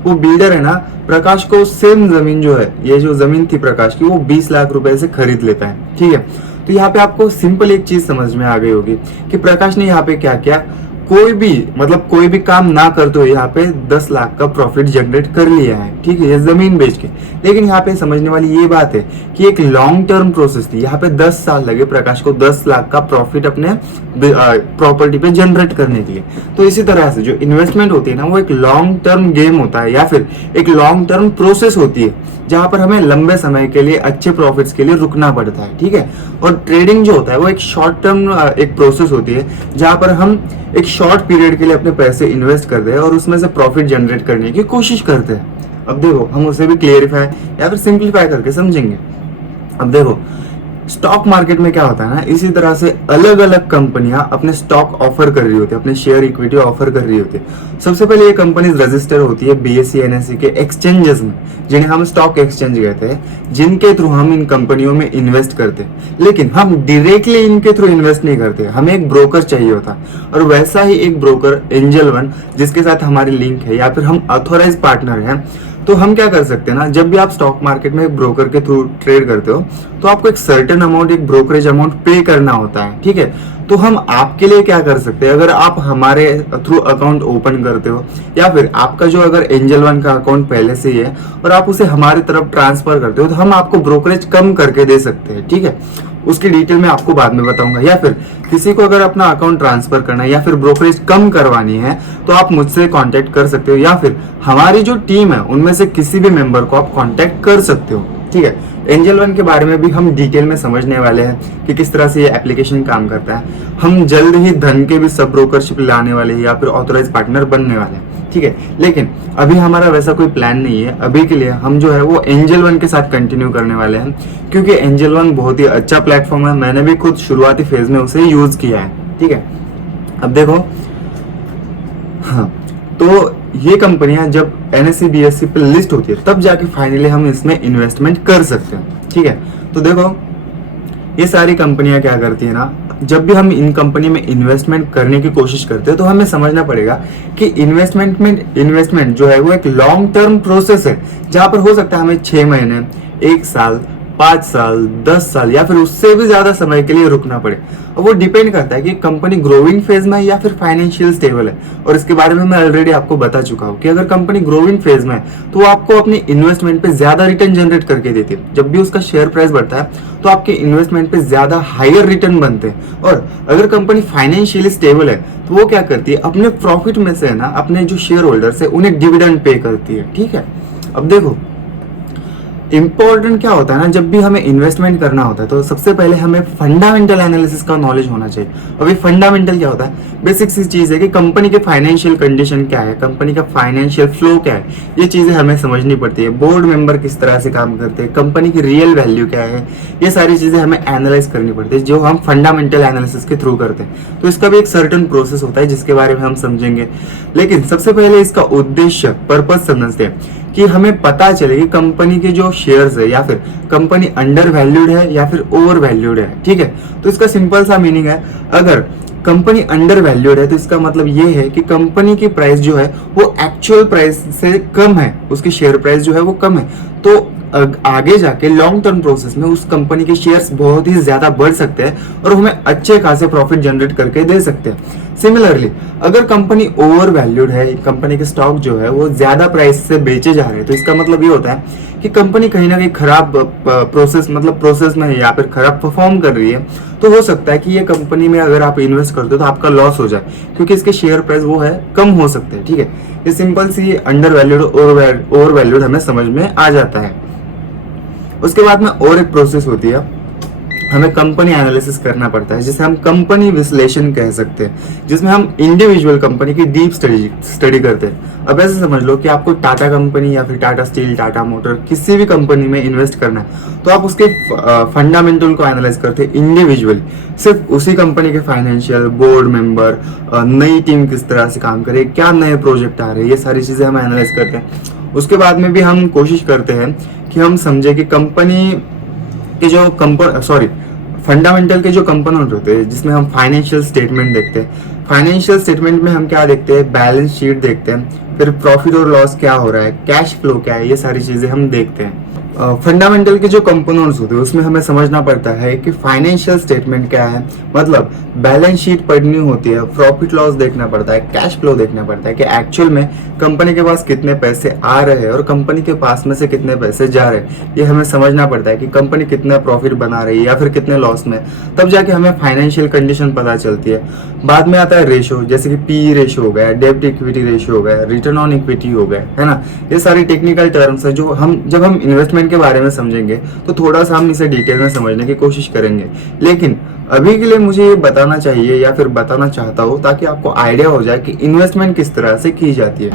वो बिल्डर है ना प्रकाश को सेम जमीन जो है, ये जो जमीन थी प्रकाश की, वो 20 लाख रुपए से खरीद लेता है। ठीक है, तो यहाँ पे आपको सिंपल एक चीज समझ में आ गई होगी कि प्रकाश ने यहाँ पे क्या किया, कोई भी काम ना करते हुए यहाँ पे 10 लाख का प्रॉफिट जनरेट कर लिया है। ठीक है, ये जमीन बेच के। लेकिन यहाँ पे समझने वाली ये बात है कि एक लॉन्ग टर्म प्रोसेस थी, यहाँ पे 10 साल लगे प्रकाश को 10 लाख का प्रॉफिट अपने प्रॉपर्टी पे जनरेट करने के लिए। तो इसी तरह से जो इन्वेस्टमेंट होती है ना, वो एक लॉन्ग टर्म गेम होता है या फिर एक लॉन्ग टर्म प्रोसेस होती है, जहां पर हमें लंबे समय के लिए अच्छे प्रॉफिट्स के लिए रुकना पड़ता है। ठीक है, और ट्रेडिंग जो होता है वो एक शॉर्ट टर्म एक प्रोसेस होती है, जहां पर हम एक शॉर्ट पीरियड के लिए अपने पैसे इन्वेस्ट करते हैं और उसमें से प्रॉफिट जनरेट करने की कोशिश करते हैं। अब देखो हम उसे भी क्लियरिफाई या फिर सिंप्लीफाई करके समझेंगे। अब देखो स्टॉक मार्केट में क्या होता है ना, इसी तरह से अलग अलग कंपनियां अपने स्टॉक ऑफर कर रही होती है, अपने शेयर इक्विटी ऑफर कर रही होती है। सबसे पहले ये कंपनीज रजिस्टर होती है बीएसई एनएसई के एक्सचेंजेस में, जिन्हें हम स्टॉक एक्सचेंज कहते हैं, जिनके थ्रू हम इन कंपनियों में इन्वेस्ट करते हैं। लेकिन हम डायरेक्टली इनके थ्रू इन्वेस्ट नहीं करते, हमें एक ब्रोकर चाहिए होता है, और वैसा ही एक ब्रोकर एंजल वन, जिसके साथ हमारी लिंक है या फिर हम ऑथोराइज पार्टनर हैं। तो हम क्या कर सकते हैं ना, जब भी आप स्टॉक मार्केट में एक ब्रोकर के थ्रू ट्रेड करते हो, तो आपको एक सर्टेन अमाउंट, एक ब्रोकरेज अमाउंट पे करना होता है। ठीक है, तो हम आपके लिए क्या कर सकते हैं, अगर आप हमारे थ्रू अकाउंट ओपन करते हो या फिर आपका जो अगर एंजल वन का अकाउंट पहले से ही है और आप उसे हमारी तरफ ट्रांसफर करते हो, तो हम आपको ब्रोकरेज कम करके दे सकते हैं। ठीक है, उसकी डिटेल मैं आपको बाद में बताऊंगा। या फिर किसी को अगर अपना अकाउंट ट्रांसफर करना है या फिर ब्रोकरेज कम करवानी है, तो आप मुझसे कांटेक्ट कर सकते हो, या फिर हमारी जो टीम है उनमें से किसी भी मेंबर को आप कांटेक्ट कर सकते हो। ठीक है, एंजल वन के बारे में भी हम डिटेल में समझने वाले हैं कि किस तरह से ये एप्लीकेशन काम करता है। हम जल्द ही धन के भी सब ब्रोकरशिप लाने वाले हैं या फिर ऑथोराइज पार्टनर बनने वाले हैं। ठीक है, लेकिन अभी हमारा वैसा कोई प्लान नहीं है। अभी के लिए हम जो है वो एंजल वन के साथ कंटिन्यू करने वाले हैं, क्योंकि एंजल वन बहुत ही अच्छा प्लेटफॉर्म है। मैंने भी खुद शुरुआती फेज में उसे यूज किया है। ठीक है, अब देखो, हाँ, तो ये कंपनियां जब एनएससी बीएससी पे लिस्ट होती है, तब जाके फाइनली हम इसमें इन्वेस्टमेंट कर सकते हैं। ठीक है, तो देखो ये सारी कंपनियां क्या करती है ना, जब भी हम इन कंपनी में इन्वेस्टमेंट करने की कोशिश करते हैं, तो हमें समझना पड़ेगा कि इन्वेस्टमेंट जो है वो एक लॉन्ग टर्म प्रोसेस है, जहां पर हो सकता है हमें 6 महीने, 1 साल, 5 साल, 10 साल या फिर उससे भी ज्यादा समय के लिए रुकना पड़े। और वो डिपेंड करता है कि कंपनी ग्रोइंग फेज में है या फिर फाइनेंशियल स्टेबल है। और इसके बारे में मैं ऑलरेडी आपको बता चुका हूँ कि अगर कंपनी ग्रोइंग फेज में है, तो वो आपको अपनी इन्वेस्टमेंट पे ज्यादा रिटर्न जनरेट करके देती है। जब भी उसका शेयर प्राइस बढ़ता है, तो आपके इन्वेस्टमेंट पे ज्यादा हायर रिटर्न बनते हैं। और अगर कंपनी फाइनेंशियली स्टेबल है, तो वो क्या करती है, अपने प्रॉफिट में से ना अपने जो शेयर होल्डर्स है उन्हें डिविडेंड पे करती है। ठीक है, अब देखो इंपॉर्टेंट क्या होता है ना, जब भी हमें इन्वेस्टमेंट करना होता है, तो सबसे पहले हमें फंडामेंटल एनालिसिस का नॉलेज होना चाहिए। अभी फंडामेंटल क्या होता है, बेसिक सी चीज है कि कंपनी के फाइनेंशियल कंडीशन क्या है, कंपनी का फाइनेंशियल फ्लो क्या है, ये चीजें हमें समझनी पड़ती है। बोर्ड मेंबर किस तरह से काम करते हैं, कंपनी की रियल वैल्यू क्या है, ये सारी चीजें हमें एनालाइज करनी पड़ती है, जो हम फंडामेंटल एनालिसिस के थ्रू करते हैं। तो इसका भी एक सर्टेन प्रोसेस होता है जिसके बारे में हम समझेंगे। लेकिन सबसे पहले इसका उद्देश्य, पर्पज समझते हैं कि हमें पता चले कि कंपनी के जो शेयर्स है या फिर कंपनी अंडर वैल्यूड है या फिर ओवर वैल्यूड है। ठीक है, तो इसका सिंपल सा मीनिंग है, अगर कंपनी अंडर वैल्यूड है तो इसका मतलब ये है कि कंपनी की प्राइस जो है वो एक्चुअल प्राइस से कम है, उसकी शेयर प्राइस जो है वो कम है। तो आगे जाके लॉन्ग टर्म प्रोसेस में उस कंपनी के शेयर्स बहुत ही ज्यादा बढ़ सकते हैं और हमें अच्छे खासे प्रॉफिट जनरेट करके दे सकते हैं। सिमिलरली अगर कंपनी ओवर वैल्यूड है, कंपनी के स्टॉक जो है वो ज्यादा प्राइस से बेचे जा रहे हैं, तो इसका मतलब ये होता है कि कंपनी कहीं ना कहीं खराब प्रोसेस में है या फिर खराब परफॉर्म कर रही है। तो हो सकता है कि ये कंपनी में अगर आप इन्वेस्ट करते हो तो आपका लॉस हो जाए, क्योंकि इसके शेयर प्राइस वो है कम हो सकते हैं। ठीक है, ये सिंपल सी अंडर वैल्यूड ओवर वैल्यूड हमें समझ में आ जाता है। उसके बाद में और एक प्रोसेस होती है, हमें कंपनी एनालिसिस करना पड़ता है, जिसे हम कंपनी विश्लेषण कह सकते हैं, जिसमें हम इंडिविजुअल कंपनी की डीप स्टडी करते हैं। अब ऐसे समझ लो कि आपको टाटा कंपनी या फिर टाटा स्टील, टाटा मोटर, किसी भी कंपनी में इन्वेस्ट करना है, तो आप उसके फंडामेंटल को एनालाइज करते हैं इंडिविजुअली। सिर्फ उसी कंपनी के फाइनेंशियल, बोर्ड मेंबर, नई टीम किस तरह से काम करे, क्या नए प्रोजेक्ट आ रहे हैं, ये सारी चीजें हम एनालाइज करते हैं। उसके बाद में भी हम कोशिश करते हैं कि हम समझे कि कंपनी के जो फंडामेंटल के जो कंपोनेंट होते हैं, जिसमें हम फाइनेंशियल स्टेटमेंट देखते हैं। फाइनेंशियल स्टेटमेंट में हम क्या देखते हैं, बैलेंस शीट देखते हैं, फिर प्रॉफिट और लॉस क्या हो रहा है, कैश फ्लो क्या है, ये सारी चीजें हम देखते हैं। फंडामेंटल के जो कंपोनेंट्स होते हैं उसमें हमें समझना पड़ता है कि फाइनेंशियल स्टेटमेंट क्या है, मतलब बैलेंस शीट पढ़नी होती है, प्रॉफिट लॉस देखना पड़ता है, कैश फ्लो देखना पड़ता है कि एक्चुअल में कंपनी के पास कितने पैसे आ रहे हैं और कंपनी के पास में से कितने पैसे जा रहे हैं। ये हमें समझना पड़ता है कि कंपनी कितना प्रॉफिट बना रही है या फिर कितने लॉस में, तब जाके हमें फाइनेंशियल कंडीशन पता चलती है। बाद में आता है रेशो, जैसे कि पी रेशो हो गया, डेब्ट इक्विटी रेशो हो गया, रिटर्न ऑन इक्विटी हो गया, है ना। ये सारी टेक्निकल टर्म्स है जो जब हम इन्वेस्टमेंट के बारे में समझेंगे तो थोड़ा सा हम इसे डिटेल में समझने की कोशिश करेंगे। लेकिन अभी के लिए मुझे ये बताना चाहिए या फिर बताना चाहता हूँ ताकि आपको आइडिया हो जाए कि इन्वेस्टमेंट किस तरह से की जाती है।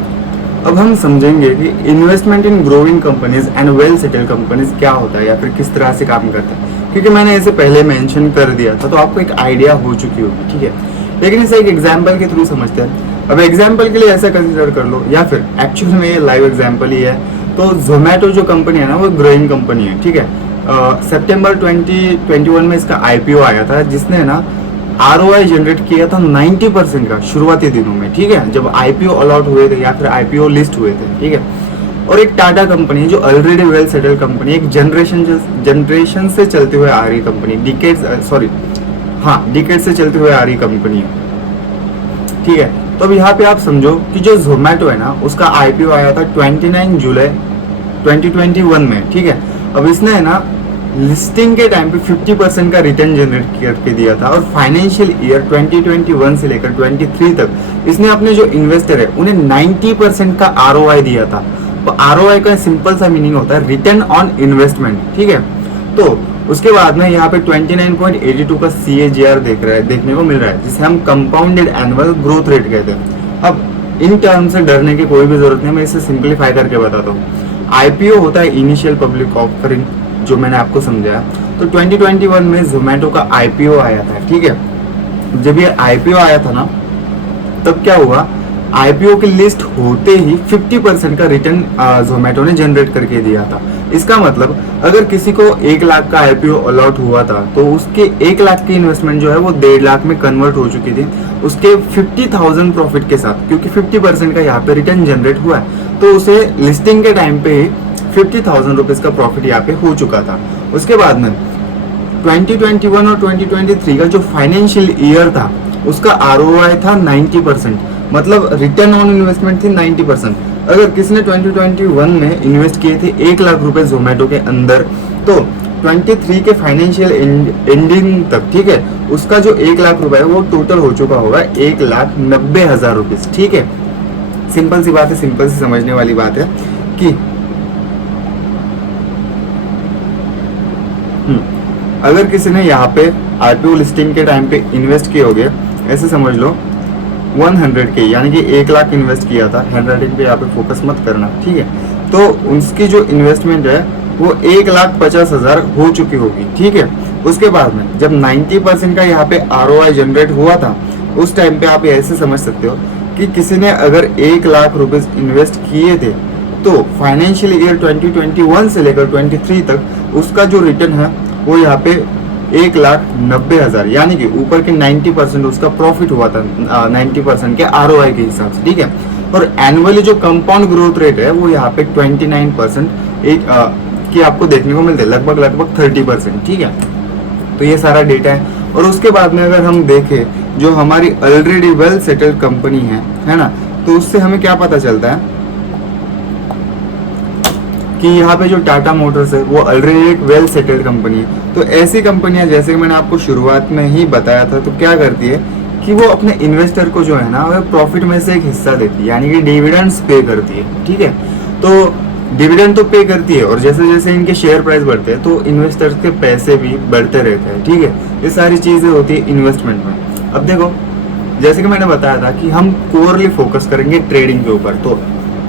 अब हम समझेंगे कि investment in growing companies and well settled companies क्या होता है या फिर किस तरह से काम करता है, क्योंकि मैंने इसे पहले मेंशन कर दिया था तो आपको एक आइडिया हो चुकी होगी। ठीक है, लेकिन इसे एक एग्जाम्पल के थ्रू समझते हैं। अब एग्जाम्पल के लिए ऐसा कंसिडर कर लो, या फिर एक्चुअल में ये लाइव एग्जाम्पल ही है, तो जोमेटो जो कंपनी है ना वो ग्रोइंग कंपनी है। ठीक है, सितंबर 2021 में इसका आईपीओ आया था, जिसने ना आरओआई जनरेट किया था 90% का शुरुआती दिनों में। ठीक है, जब आईपीओ अलॉट हुए थे या फिर आईपीओ लिस्ट हुए थे। ठीक है, और एक टाटा कंपनी है जो ऑलरेडी वेल सेटल्ड कंपनी, एक जनरेशन से चलते हुए आ रही कंपनी, डिकेड से चलते हुए आ रही कंपनी है। ठीक है, तो अब यहाँ पे आप समझो कि जो जोमेटो है ना उसका आईपीओ आया था 29 जुलाई 2021 में। ठीक है, अब इसने है ना लिस्टिंग के टाइम पे 50% का रिटर्न जनरेट करके दिया था, और फाइनेंशियल ईयर 2021 से लेकर 23 तक इसने अपने जो इन्वेस्टर है उन्हें 90% का आरओआई दिया था। तो आरओआई का सिंपल सा मीनिंग होता है रिटर्न ऑन इन्वेस्टमेंट। ठीक है, तो उसके बाद में यहाँ पे 29.82 का CAGR देखने को मिल रहा है, जिसे हम कंपाउंडेड एनुअल ग्रोथ रेट कहते हैं। अब इन टर्म से डरने की कोई भी जरूरत नहीं, मैं इसे सिंप्लीफाई करके बताता हूँ। आईपीओ होता है इनिशियल पब्लिक ऑफरिंग, जो मैंने आपको समझाया। तो 2021 में जोमेटो का आईपीओ आया था। ठीक है, जब ये आईपीओ आया था ना तब क्या हुआ, आईपीओ की लिस्ट होते ही 50% का रिटर्न जोमेटो ने जनरेट करके दिया था। इसका मतलब अगर किसी को 1 लाख का आईपीओ अलॉट हुआ था तो उसके 1 लाख की इन्वेस्टमेंट जो है वो 1.5 लाख में कन्वर्ट हो चुकी थी उसके 50,000 प्रॉफिट के साथ, क्योंकि 50% का यहाँ पे रिटर्न जनरेट हुआ है, तो उसे लिस्टिंग के टाइम पे ही 50,000 रुपीज का प्रॉफिट यहाँ पे हो चुका था। उसके बाद में 2021 और 2023 का जो फाइनेंशियल ईयर था उसका आरओआई था 90%, मतलब रिटर्न ऑन इन्वेस्टमेंट थी 90%। अगर किसी ने 2021 में इन्वेस्ट किए थे 1 लाख रुपए जोमेटो के अंदर, तो 23 के फाइनेंशियल एंडिंग तक, ठीक है, उसका जो 1 लाख रुपए है वो टोटल हो चुका होगा 1,90,000 रुपीज। ठीक है, सिंपल सी बात है, सिंपल सी समझने वाली बात है कि अगर किसी ने यहाँ पे आईपीओ लिस्टिंग के टाइम पे इन्वेस्ट किए होंगे, ऐसे समझ लो 100K, यानी कि 1 लाख इन्वेस्ट किया था, हैंडराइटिंग पे यहाँ पे फोकस मत करना। ठीक है, तो उसकी जो इन्वेस्टमेंट है वो 1,50,000 हो चुकी होगी। ठीक है, उसके बाद में जब 90% का यहाँ पे आरओआई जनरेट हुआ था उस टाइम पे आप ऐसे समझ सकते हो कि किसी ने अगर 1 लाख रुपीज इन्वेस्ट किए थे तो फाइनेंशियल ईयर 2021 से लेकर 23 तक उसका जो रिटर्न है वो यहाँ पे 1,90,000, यानी कि ऊपर के 90% उसका प्रॉफिट हुआ था 90% के आरओआई के हिसाब से। ठीक है, और एनुअली जो कंपाउंड ग्रोथ रेट है वो यहाँ पे 29% की आपको देखने को मिलते हैं, लगभग 30%। ठीक है, तो ये सारा डेटा है। और उसके बाद में अगर हम देखें जो हमारी ऑलरेडी वेल सेटल्ड कंपनी है ना, तो उससे हमें क्या पता चलता है कि यहाँ पे जो टाटा मोटर्स है वो ऑलरेडी एक वेल सेटल्ड कंपनी है। तो ऐसी कंपनियां, जैसे कि मैंने आपको शुरुआत में ही बताया था, तो क्या करती है कि वो अपने इन्वेस्टर को जो है ना, वह प्रॉफिट में से एक हिस्सा देती है, यानी कि डिविडेंड्स पे करती है। ठीक है, तो डिविडेंड तो पे करती है, और जैसे जैसे इनके शेयर प्राइस बढ़ते हैं तो इन्वेस्टर्स के पैसे भी बढ़ते रहते हैं। ठीक है, ये सारी चीजें होती है इन्वेस्टमेंट में। अब देखो, जैसे कि मैंने बताया था कि हम कोरली फोकस करेंगे ट्रेडिंग के ऊपर, तो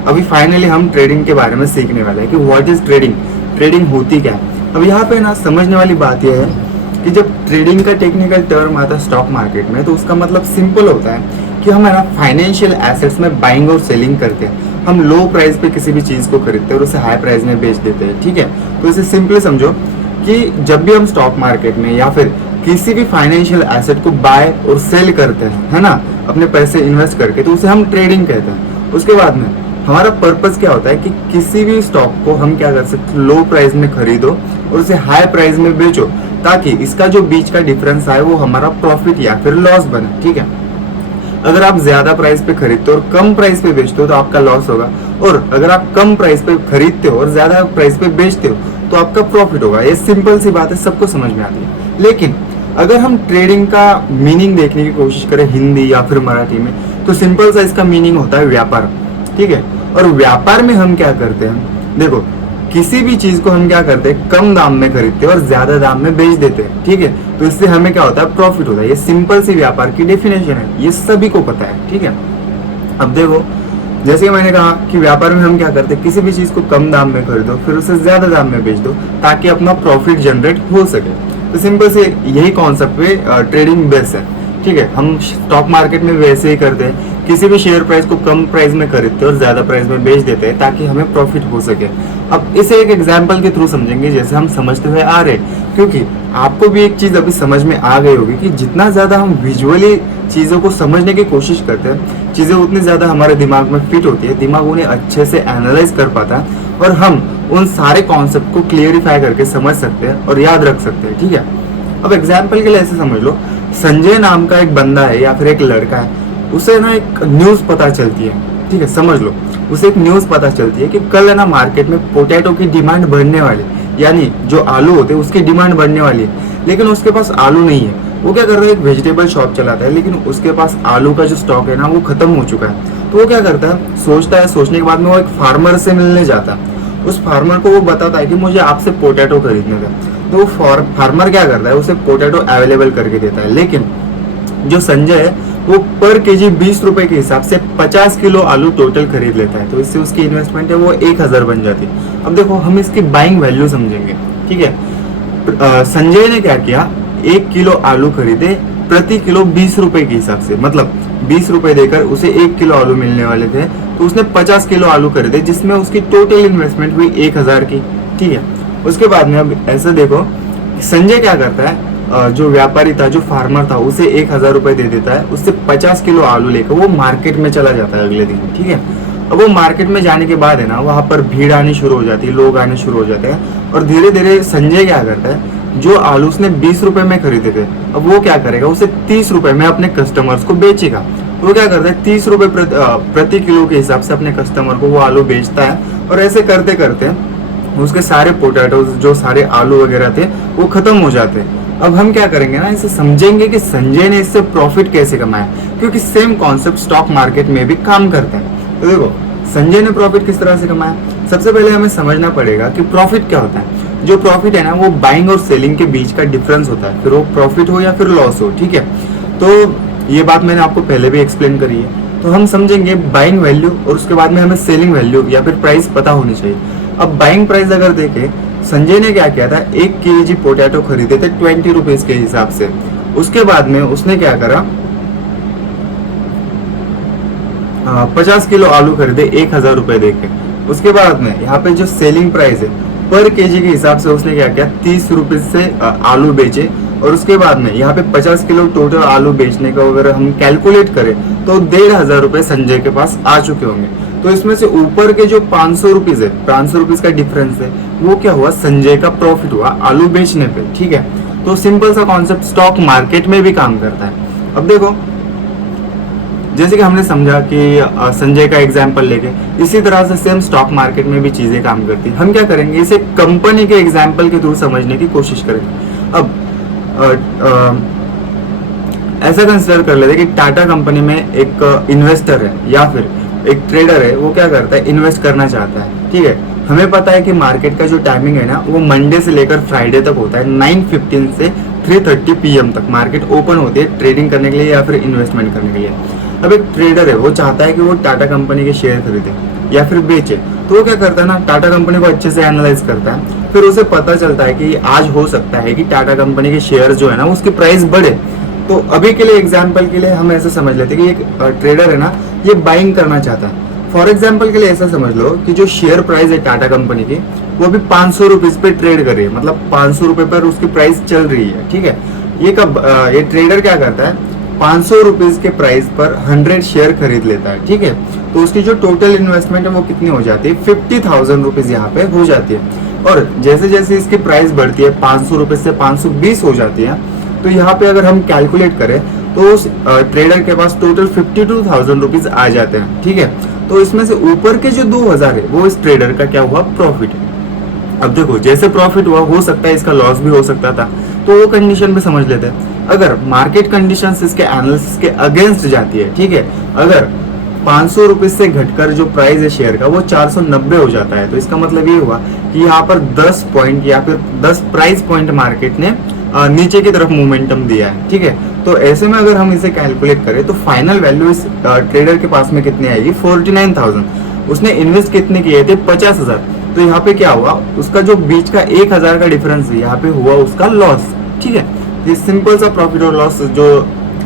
अभी फाइनली हम ट्रेडिंग के बारे में सीखने वाले हैं कि व्हाट इज ट्रेडिंग, ट्रेडिंग होती क्या है। अब यहाँ पे ना समझने वाली बात यह है कि जब ट्रेडिंग का टेक्निकल टर्म आता है स्टॉक मार्केट में, तो उसका मतलब सिंपल होता है कि हम है ना फाइनेंशियल एसेट्स में बाइंग और सेलिंग करते हैं। हम लो प्राइस पे किसी भी चीज को खरीदते हैं और उसे हाई प्राइस में बेच देते हैं। ठीक है, तो इसे सिंपली समझो कि जब भी हम स्टॉक मार्केट में या फिर किसी भी फाइनेंशियल एसेट को बाय और सेल करते हैं, है ना, अपने पैसे इन्वेस्ट करके, तो उसे हम ट्रेडिंग कहते हैं। उसके बाद में हमारा पर्पस क्या होता है कि किसी भी स्टॉक को हम क्या कर सकते हैं, लो प्राइस में खरीदो और उसे हाई प्राइस में बेचो, ताकि इसका जो बीच का डिफरेंस आए वो हमारा प्रॉफिट या फिर लॉस बने। ठीक है, अगर आप ज्यादा प्राइस पे खरीदते हो और कम प्राइस पे बेचते हो तो आपका लॉस होगा, और अगर आप कम प्राइस पे खरीदते हो और ज्यादा प्राइस पे बेचते हो तो आपका प्रॉफिट होगा। ये सिंपल सी बात है, सबको समझ में आती है। लेकिन अगर हम ट्रेडिंग का मीनिंग देखने की कोशिश करें हिंदी या फिर मराठी में, तो सिंपल सा इसका मीनिंग होता है व्यापार। ठीक है, और व्यापार में हम क्या करते हैं, देखो किसी भी चीज को हम क्या करते हैं, कम दाम में खरीदते हैं और ज्यादा दाम में बेच देते हैं। ठीक है, तो इससे हमें क्या होता है, प्रॉफिट होता है। ये सिंपल सी व्यापार की डेफिनेशन है, ये सभी को पता है। ठीक है, अब देखो, जैसे कि मैंने कहा कि व्यापार में हम क्या करते हैं, किसी भी चीज को कम दाम में खरीदो फिर उसे ज्यादा दाम में बेच दो, ताकि अपना प्रॉफिट जनरेट हो सके। तो सिंपल से यही कॉन्सेप्ट पे ट्रेडिंग बेस है। ठीक है, हम स्टॉक मार्केट में वैसे ही करते हैं, किसी भी शेयर प्राइस को कम प्राइस में खरीदते हैं और ज्यादा प्राइस में बेच देते हैं, ताकि हमें प्रॉफिट हो सके। अब इसे एक एग्जांपल के थ्रू समझेंगे, जैसे हम समझते हुए आ रहे, क्योंकि आपको भी एक चीज अभी समझ में आ गई होगी कि जितना ज्यादा हम विजुअली चीजों को समझने की कोशिश करते हैं, चीजें उतनी ज्यादा हमारे दिमाग में फिट होती है, दिमाग उन्हें अच्छे से एनालाइज कर पाता है, और हम उन सारे कॉन्सेप्ट को क्लियरिफाई करके समझ सकते हैं और याद रख सकते हैं। ठीक है, अब एग्जाम्पल के लिए ऐसे समझ लो, संजय नाम का एक बंदा है या फिर एक लड़का है, उसे ना एक न्यूज पता चलती है। ठीक है, समझ लो, उसे एक न्यूज पता चलती है कि कल है ना मार्केट में पोटैटो की डिमांड बढ़ने वाली, यानी जो आलू होते हैं उसकी डिमांड बढ़ने वाली है। लेकिन उसके पास आलू नहीं है। वो क्या करता है, एक वेजिटेबल शॉप चलाता है, लेकिन उसके पास आलू का जो स्टॉक है ना वो खत्म हो चुका है। तो वो क्या करता है, सोचता है, सोचने के बाद में वो एक फार्मर से मिलने जाता है। उस फार्मर को वो बताता है कि मुझे आपसे पोटैटो खरीदने का। तो वो फार्मर क्या करता है, उसे पोटैटो अवेलेबल करके देता है। लेकिन जो संजय है वो पर केजी 20 रुपए के हिसाब से 50 किलो आलू टोटल खरीद लेता है। तो इससे उसकी इन्वेस्टमेंट है वो 1000 बन जाती है। अब देखो, हम इसकी बाइंग वैल्यू समझेंगे। ठीक है, संजय ने क्या किया, 1 किलो आलू खरीदे प्रति किलो 20 रुपए के हिसाब से, मतलब 20 रुपए देकर उसे 1 किलो आलू मिलने वाले थे, तो उसने 50 किलो आलू खरीदे, जिसमें उसकी टोटल इन्वेस्टमेंट हुई 1000 की। ठीक है, उसके बाद में अब ऐसा देखो, संजय क्या करता है, जो व्यापारी था, जो फार्मर था, उसे 1000 रुपए दे देता है, उससे 50 किलो आलू लेकर वो मार्केट में चला जाता है अगले दिन। ठीक है, अब वो मार्केट में जाने के बाद है ना, वहां पर भीड़ आनी शुरू हो जाती है, लोग आने शुरू हो जाते हैं, और धीरे धीरे संजय क्या करता है, जो आलू उसने 20 रुपए में खरीदे थे, अब वो क्या करेगा, उसे 30 रुपए में अपने कस्टमर्स को बेचेगा। वो क्या करता है, 30 रुपए प्रति किलो के हिसाब से अपने कस्टमर को वो आलू बेचता है, और ऐसे करते करते उसके सारे पोटैटोज, जो सारे आलू वगैरह थे, वो खत्म हो जाते हैं। अब हम क्या करेंगे ना, इसे समझेंगे कि संजय ने इससे प्रॉफिट कैसे कमाया, क्योंकि सेम कॉन्सेप्ट स्टॉक मार्केट में भी काम करते हैं। तो देखो, संजय ने प्रॉफिट किस तरह से कमाया। सबसे पहले हमें समझना पड़ेगा कि प्रॉफिट क्या होता है। जो प्रॉफिट है ना, वो बाइंग और सेलिंग के बीच का डिफरेंस होता है, फिर वो प्रॉफिट हो या फिर लॉस हो। ठीक है, तो ये बात मैंने आपको पहले भी एक्सप्लेन करी है। तो हम समझेंगे बाइंग वैल्यू, और उसके बाद में हमें सेलिंग वैल्यू या फिर प्राइस पता होनी चाहिए। अब बाइंग प्राइस अगर देखें, संजय ने क्या किया था, 1 केजी पोटैटो खरीदे थे 20 रुपीज के हिसाब से। उसके बाद में उसने क्या करा, 50 किलो आलू खरीदे 1000 रुपए देके। उसके बाद में यहाँ पे जो सेलिंग प्राइस है पर केजी के हिसाब से उसने क्या किया, 30 रुपीज से आलू बेचे। और उसके बाद में यहाँ पे 50 किलो टोटल आलू बेचने का अगर हम कैलकुलेट करें तो 1500 रुपए संजय के पास आ चुके होंगे। तो इसमें से ऊपर के जो 500 रुपीज है, 500 रुपीज का डिफरेंस है, वो क्या हुआ, संजय का प्रॉफिट हुआ आलू बेचने पे। ठीक है, तो सिंपल सा कॉन्सेप्ट स्टॉक मार्केट में भी काम करता है। अब देखो, जैसे कि हमने समझा कि संजय का एग्जाम्पल लेके, इसी तरह से सेम स्टॉक मार्केट में भी चीजें काम करती हैं। हम क्या करेंगे, इसे कंपनी के एग्जाम्पल के थ्रू समझने की कोशिश करेंगे। अब ऐसा कंसिडर कर लेते हैं कि टाटा कंपनी में एक इन्वेस्टर है या फिर एक ट्रेडर है, वो क्या करता है, इन्वेस्ट करना चाहता है। ठीक है, हमें पता है कि मार्केट का जो टाइमिंग है ना, वो मंडे से लेकर फ्राइडे तक होता है। 9:15 से 3:30 PM तक मार्केट ओपन होती है ट्रेडिंग करने के लिए या फिर इन्वेस्टमेंट करने के लिए। अब एक ट्रेडर है, वो चाहता है कि वो टाटा कंपनी के शेयर खरीदे या फिर बेचे, तो वो क्या करता है ना, टाटा कंपनी को अच्छे से एनालाइज करता है। फिर उसे पता चलता है कि आज हो सकता है कि टाटा कंपनी के शेयर जो है ना, उसकी प्राइस बढ़े। तो अभी के लिए एग्जाम्पल के लिए हम ऐसे समझ लेते हैं कि एक ट्रेडर है ना, ये बाइंग करना चाहता है। फॉर एग्जाम्पल के लिए ऐसा समझ लो कि जो शेयर प्राइस है टाटा कंपनी की, वो अभी 500 रुपीज पे ट्रेड कर रही है, मतलब 500 रुपए पर उसकी प्राइस चल रही है। ठीक है, ये ट्रेडर क्या करता है, 500 रुपीज के प्राइस पर 100 शेयर खरीद लेता है। ठीक है, तो उसकी जो टोटल इन्वेस्टमेंट है वो कितनी हो जाती है, 50,000 रुपीज यहाँ पे हो जाती है। और जैसे जैसे इसकी प्राइस बढ़ती है, 500 रुपीज से 520 हो जाती है, तो यहाँ पे अगर हम कैलकुलेट करें तो उस ट्रेडर के पास टोटल 52,000 रुपीज आ जाते हैं। ठीक है, तो इसमें से ऊपर के जो 2,000 है वो इस ट्रेडर का क्या हुआ, प्रॉफिट है। अब देखो, जैसे प्रॉफिट हुआ, हो सकता है इसका लॉस भी हो सकता था, तो वो कंडीशन पे समझ लेते हैं। अगर मार्केट कंडीशंस इसके एनालिसिस के अगेंस्ट जाती है, ठीक है, अगर 500 रुपीज से घटकर जो प्राइस है शेयर का वो 490 हो जाता है, तो इसका मतलब ये हुआ कि यहाँ पर 10 पॉइंट या फिर 10 प्राइस पॉइंट मार्केट ने नीचे की तरफ मोमेंटम दिया है। ठीक है, तो ऐसे में अगर हम इसे कैलकुलेट करें तो फाइनल वैल्यू इस ट्रेडर के पास में कितनी आएगी, 49,000। उसने इन्वेस्ट कितने किए थे, 50,000। तो यहाँ पे क्या हुआ, उसका जो बीच का 1,000 का डिफरेंस है, यहाँ पे हुआ उसका लॉस। ठीक है, ये सिंपल सा प्रॉफिट और लॉस जो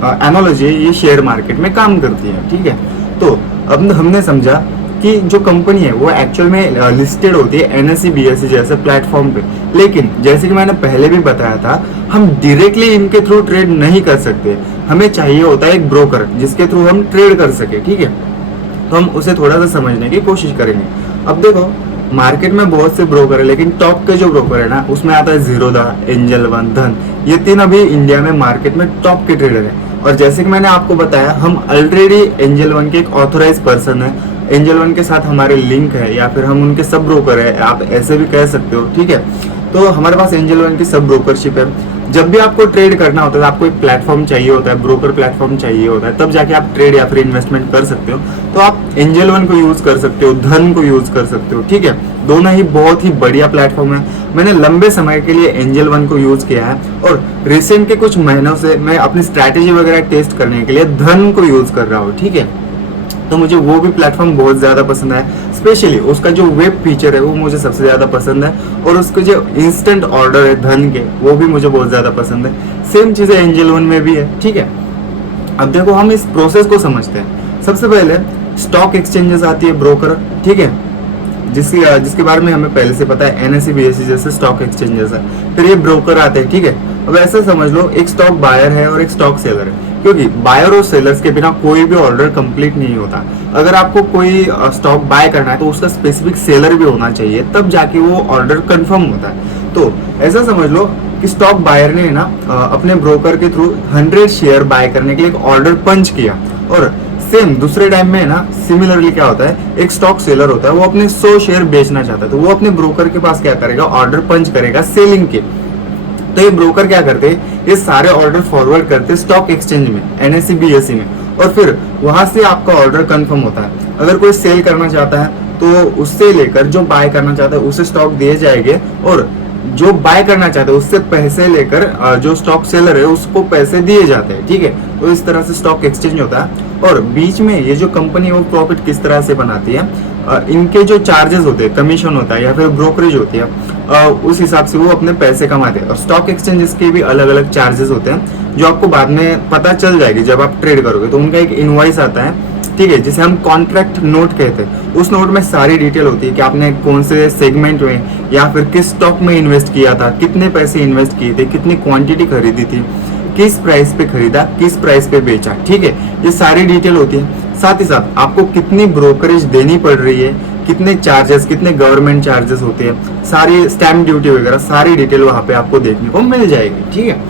एनालॉजी है, ये शेयर मार्केट में काम करती है। ठीक है, तो अब हमने समझा कि जो कंपनी है वो एक्चुअल में लिस्टेड होती है NSE BSE जैसे प्लेटफॉर्म पे, लेकिन जैसे कि मैंने पहले भी बताया था, हम डायरेक्टली इनके थ्रू ट्रेड नहीं कर सकते। हमें चाहिए होता है एक ब्रोकर जिसके थ्रू हम ट्रेड कर सके। ठीक है, तो हम उसे थोड़ा सा समझने की कोशिश करेंगे। अब देखो, मार्केट में बहुत से ब्रोकर है, लेकिन टॉप के जो ब्रोकर है ना, उसमें आता है जीरोधा, एंजल वन, धन। ये तीन अभी इंडिया में मार्केट में टॉप के ट्रेडर है। और जैसे कि मैंने आपको बताया, हम ऑलरेडी एंजल वन के एक ऑथोराइज पर्सन है, एंजल वन के साथ हमारे लिंक है, या फिर हम उनके सब ब्रोकर है, आप ऐसे भी कह सकते हो। ठीक है, तो हमारे पास एंजल वन की सब ब्रोकरशिप है। जब भी आपको ट्रेड करना होता है, आपको एक प्लेटफॉर्म चाहिए होता है, ब्रोकर प्लेटफॉर्म चाहिए होता है, तब जाके आप ट्रेड या फिर इन्वेस्टमेंट कर सकते हो। तो आप एंजल वन को यूज कर सकते हो, धन को यूज कर सकते हो। ठीक है, दोनों ही बहुत ही बढ़िया प्लेटफॉर्म है। मैंने लंबे समय के लिए एंजल वन को यूज किया है, और रिसेंट के कुछ महीनों से मैं अपनी स्ट्रैटेजी वगैरह टेस्ट करने के लिए धन को यूज कर रहा हूँ। ठीक है, तो मुझे वो भी प्लेटफॉर्म बहुत ज़्यादा पसंद है। स्पेशली उसका जो वेब फीचर है वो मुझे सबसे ज़्यादा पसंद है, और उसके जो इंस्टेंट ऑर्डर है धन के, वो भी मुझे बहुत ज़्यादा पसंद है। सेम चीज़ें एंजल वन में भी है। ठीक है, अब देखो, हम इस प्रोसेस को समझते हैं। सबसे पहले स्टॉक एक्सचेंजेस आती है, ब्रोकर। ठीक है, जिसके बारे में हमें पहले से पता है, NSE BSE जैसे स्टॉक एक्सचेंजेस है। फिर ये ब्रोकर आते हैं। ठीक है, अब ऐसा समझ लो, एक स्टॉक बायर है और एक स्टॉक सेलर है, क्योंकि बायर और सेलर्स के बिना कोई भी ऑर्डर कंप्लीट नहीं होता। अगर आपको कोई स्टॉक बाय करना है तो उसका स्पेसिफिक सेलर भी होना चाहिए, तब जाके वो ऑर्डर कंफर्म होता है। तो ऐसा समझ लो कि स्टॉक बायर ने ना अपने ब्रोकर के थ्रू 100 शेयर बाय करने के लिए एक ऑर्डर पंच किया, और सेम दूसरे टाइम में ना सिमिलरली क्या होता है, एक स्टॉक सेलर होता है, वो अपने 100 शेयर बेचना चाहता है, तो वो अपने ब्रोकर के पास क्या करेगा, ऑर्डर पंच करेगा सेलिंग के। तो ये ब्रोकर क्या करते हैं, ये सारे ऑर्डर फॉरवर्ड करते हैं स्टॉक एक्सचेंज में, NSE BSE में, और फिर वहां से आपका ऑर्डर कंफर्म होता है। अगर कोई सेल करना चाहता है तो उससे लेकर जो बाय करना चाहता है उसे स्टॉक दिए जाएंगे, और जो बाय करना चाहते हैं उससे पैसे लेकर जो स्टॉक सेलर है उसको पैसे दिए जाते हैं। ठीक है, तो इस तरह से स्टॉक एक्सचेंज होता है। और बीच में ये जो कंपनी है वो प्रॉफिट किस तरह से बनाती है, इनके जो चार्जेस होते हैं, कमीशन होता है या फिर ब्रोकरेज होती है, उस हिसाब से वो अपने पैसे कमाते हैं। और स्टॉक एक्सचेंजेस के भी अलग अलग चार्जेस होते हैं, जो आपको बाद में पता चल जाएगी जब आप ट्रेड करोगे। तो उनका एक इनवॉइस आता है, ठीक है, जिसे हम कॉन्ट्रैक्ट नोट कहते हैं। उस नोट में सारी डिटेल होती है कि आपने कौन से सेगमेंट में या फिर किस स्टॉक में इन्वेस्ट किया था, कितने पैसे इन्वेस्ट किए थे, कितनी क्वांटिटी खरीदी थी, किस प्राइस पे खरीदा, किस प्राइस पे बेचा। ठीक है, ये सारी डिटेल होती है। साथ ही साथ आपको कितनी ब्रोकरेज देनी पड़ रही है, कितने चार्जेस, कितने गवर्नमेंट चार्जेस होते हैं, सारी स्टैम्प ड्यूटी वगैरह सारी डिटेल वहां पे आपको देखने को मिल जाएगी। ठीक है,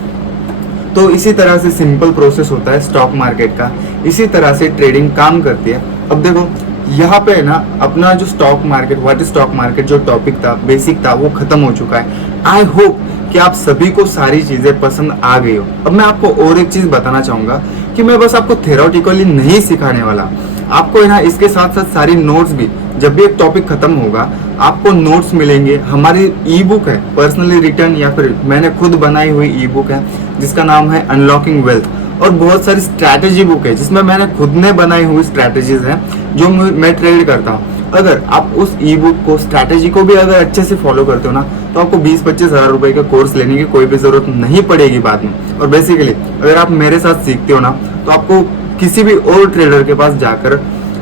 तो इसी तरह से सिंपल प्रोसेस होता है स्टॉक मार्केट का, इसी तरह से ट्रेडिंग काम करती है। अब देखो यहाँ पे ना अपना जो stock market, what is stock market, जो टॉपिक था, बेसिक था, वो खत्म हो चुका है। आई होप कि आप सभी को सारी चीजें पसंद आ गई हो। अब मैं आपको और एक चीज बताना चाहूंगा कि मैं बस आपको थेरोटिकली नहीं सिखाने वाला, आपको है ना इसके साथ साथ सारी नोट्स भी, जब भी एक टॉपिक खत्म होगा आपको नोट्स मिलेंगे। हमारी ई बुक है पर्सनली रिटर्न, या फिर मैंने खुद बनाई हुई ई बुक है जिसका नाम है अनलॉकिंग वेल्थ, और बहुत सारी स्ट्रैटेजी बुक है जिसमें मैंने खुद ने बनाई हुई स्ट्रैटेजीज हैं जो मैं ट्रेड करता हूँ। अगर आप उस ई बुक को, स्ट्रैटेजी को भी अगर अच्छे से फॉलो करते हो ना, तो आपको 20-25 हज़ार रुपए का कोर्स लेने की कोई भी जरूरत नहीं पड़ेगी बाद में। और बेसिकली अगर आप मेरे साथ सीखते हो ना, तो आपको किसी भी और ट्रेडर के पास जाकर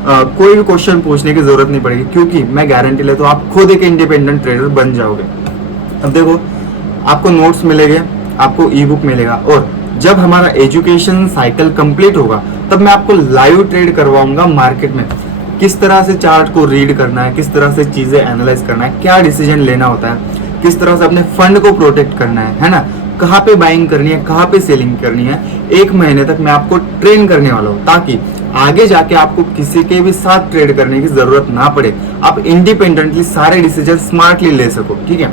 कोई भी क्वेश्चन पूछने की जरूरत नहीं पड़ेगी, क्योंकि मैं गारंटी लेता हूँ आप खुद एक इंडिपेंडेंट ट्रेडर बन जाओगे। अब देखो आपको नोट्स मिलेंगे, आपको ई बुक मिलेगा, और जब हमारा एजुकेशन साइकिल कंप्लीट होगा तब मैं आपको लाइव ट्रेड करवाऊंगा मार्केट में। किस तरह से चार्ट को रीड करना है, किस तरह से चीजें एनालाइज करना है, क्या डिसीजन लेना होता है, किस तरह से अपने फंड को प्रोटेक्ट करना है ना, कहाँ पे बाइंग करनी है, कहाँ पे सेलिंग करनी है, 1 महीने तक मैं आपको ट्रेन करने वाला हूँ, ताकि आगे जाके आपको किसी के भी साथ ट्रेड करने की जरूरत ना पड़े, आप इंडिपेंडेंटली सारे डिसीजन स्मार्टली ले सको। ठीक है,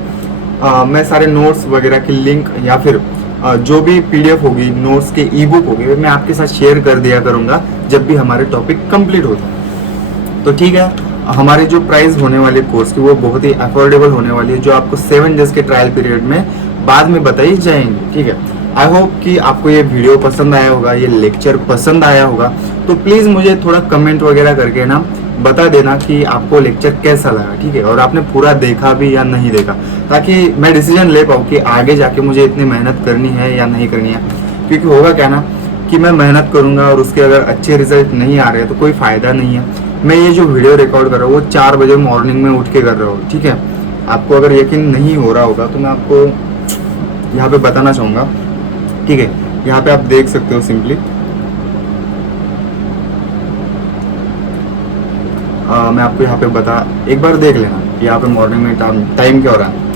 मैं सारे नोट्स वगैरह की लिंक या फिर जो भी पीडीएफ होगी, नोट्स के ई बुक होगी, मैं आपके साथ शेयर कर दिया करूंगा जब भी हमारे टॉपिक कंप्लीट हो जाए। तो ठीक है, हमारी जो प्राइस होने वाली कोर्स की वो बहुत ही अफोर्डेबल होने वाली है, जो आपको 7 डेज के ट्रायल पीरियड में बाद में बताई जाएंगी। ठीक है, आई होप कि आपको ये वीडियो पसंद आया होगा, ये लेक्चर पसंद आया होगा। तो प्लीज़ मुझे थोड़ा कमेंट वगैरह करके ना बता देना कि आपको लेक्चर कैसा लगा। ठीक है, और आपने पूरा देखा भी या नहीं देखा, ताकि मैं डिसीजन ले पाऊँ कि आगे जाके मुझे इतनी मेहनत करनी है या नहीं करनी है। क्योंकि होगा क्या ना कि मैं मेहनत करूंगा और उसके अगर अच्छे रिजल्ट नहीं आ रहे तो कोई फ़ायदा नहीं है। मैं ये जो वीडियो रिकॉर्ड कर रहा हूँ वो 4 बजे मॉर्निंग में उठ के कर रहा हूँ। ठीक है, आपको अगर यकीन नहीं हो रहा होगा तो मैं आपको यहाँ पे बताना चाहूँगा। ठीक है, यहाँ पे आप देख सकते हो सिंपली, मैं आपको यहाँ पे बता, एक बार देख लेना यहाँ पे मॉर्निंग में टाइम क्या हो रहा है।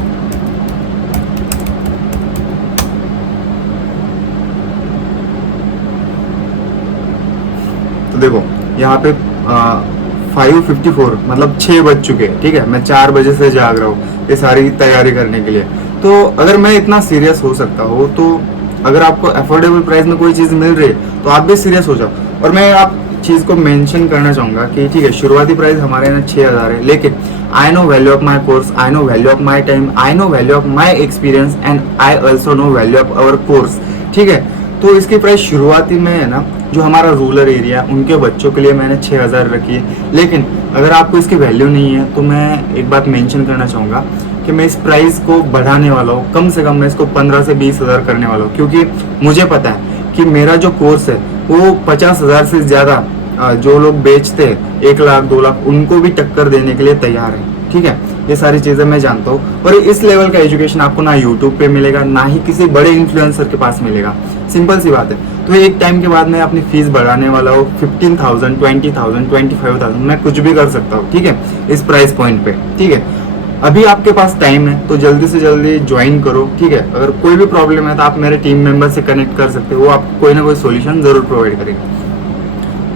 तो देखो यहाँ पे 5:54 मतलब 6 बज चुके हैं। ठीक है, मैं 4 बजे से जाग रहा हूँ ये सारी तैयारी करने के लिए। तो अगर मैं इतना सीरियस हो सकता हूँ, तो अगर आपको अफोर्डेबल प्राइस में कोई चीज़ मिल रही है तो आप भी सीरियस हो जाओ। और मैं आप चीज़ को मेंशन करना चाहूँगा कि ठीक है, शुरुआती प्राइस हमारे यहाँ 6,000 है, लेकिन I know value of my course, I know value of my time, I know value of my experience, and I also know value of our course. ठीक है, तो इसकी प्राइस शुरुआती में है ना, जो हमारा रूरल एरिया है उनके बच्चों के लिए मैंने 6,000 रखी है। लेकिन अगर आपको इसकी वैल्यू नहीं है तो मैं एक बात मेंशन करना चाहूँगा कि मैं इस प्राइस को बढ़ाने वाला हूँ, कम से कम मैं इसको 15 से 20 हज़ार करने वाला हूँ, क्योंकि मुझे पता है कि मेरा जो कोर्स है वो 50,000 से ज़्यादा जो लोग बेचते हैं 1 लाख 2 लाख, उनको भी टक्कर देने के लिए तैयार है। ठीक है, ये सारी चीज़ें मैं जानता हूँ, और इस लेवल का एजुकेशन आपको ना यूट्यूब पे मिलेगा, ना ही किसी बड़े इन्फ्लुएंसर के पास मिलेगा। सिंपल सी बात है। तो एक टाइम के बाद मैं अपनी फीस बढ़ाने वाला हूँ 15,000, 20,000, 25,000, मैं कुछ भी कर सकता हूँ। ठीक है, इस प्राइस पॉइंट पे। ठीक है, अभी आपके पास टाइम है तो जल्दी से जल्दी ज्वाइन करो। ठीक है, अगर कोई भी प्रॉब्लम है तो आप मेरे टीम मेंबर से कनेक्ट कर सकते हो, वो आपको कोई ना कोई सोल्यूशन जरूर प्रोवाइड करेगा।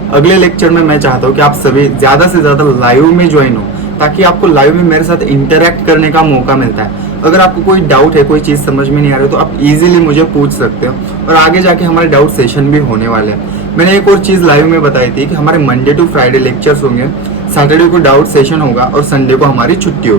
अगले लेक्चर में मैं चाहता हूँ कि आप सभी ज़्यादा से ज़्यादा लाइव में ज्वाइन हो, ताकि आपको लाइव में मेरे साथ इंटरेक्ट करने का मौका मिलता है। अगर आपको कोई डाउट है, कोई चीज़ समझ में नहीं आ रही, तो आप इजीली मुझे पूछ सकते हो, और आगे जाके हमारे डाउट सेशन भी होने वाले हैं। मैंने एक और चीज़ लाइव में बताई थी कि हमारे मंडे टू फ्राइडे लेक्चर्स होंगे, सैटरडे को डाउट सेशन होगा और संडे को हमारी छुट्टी होगी।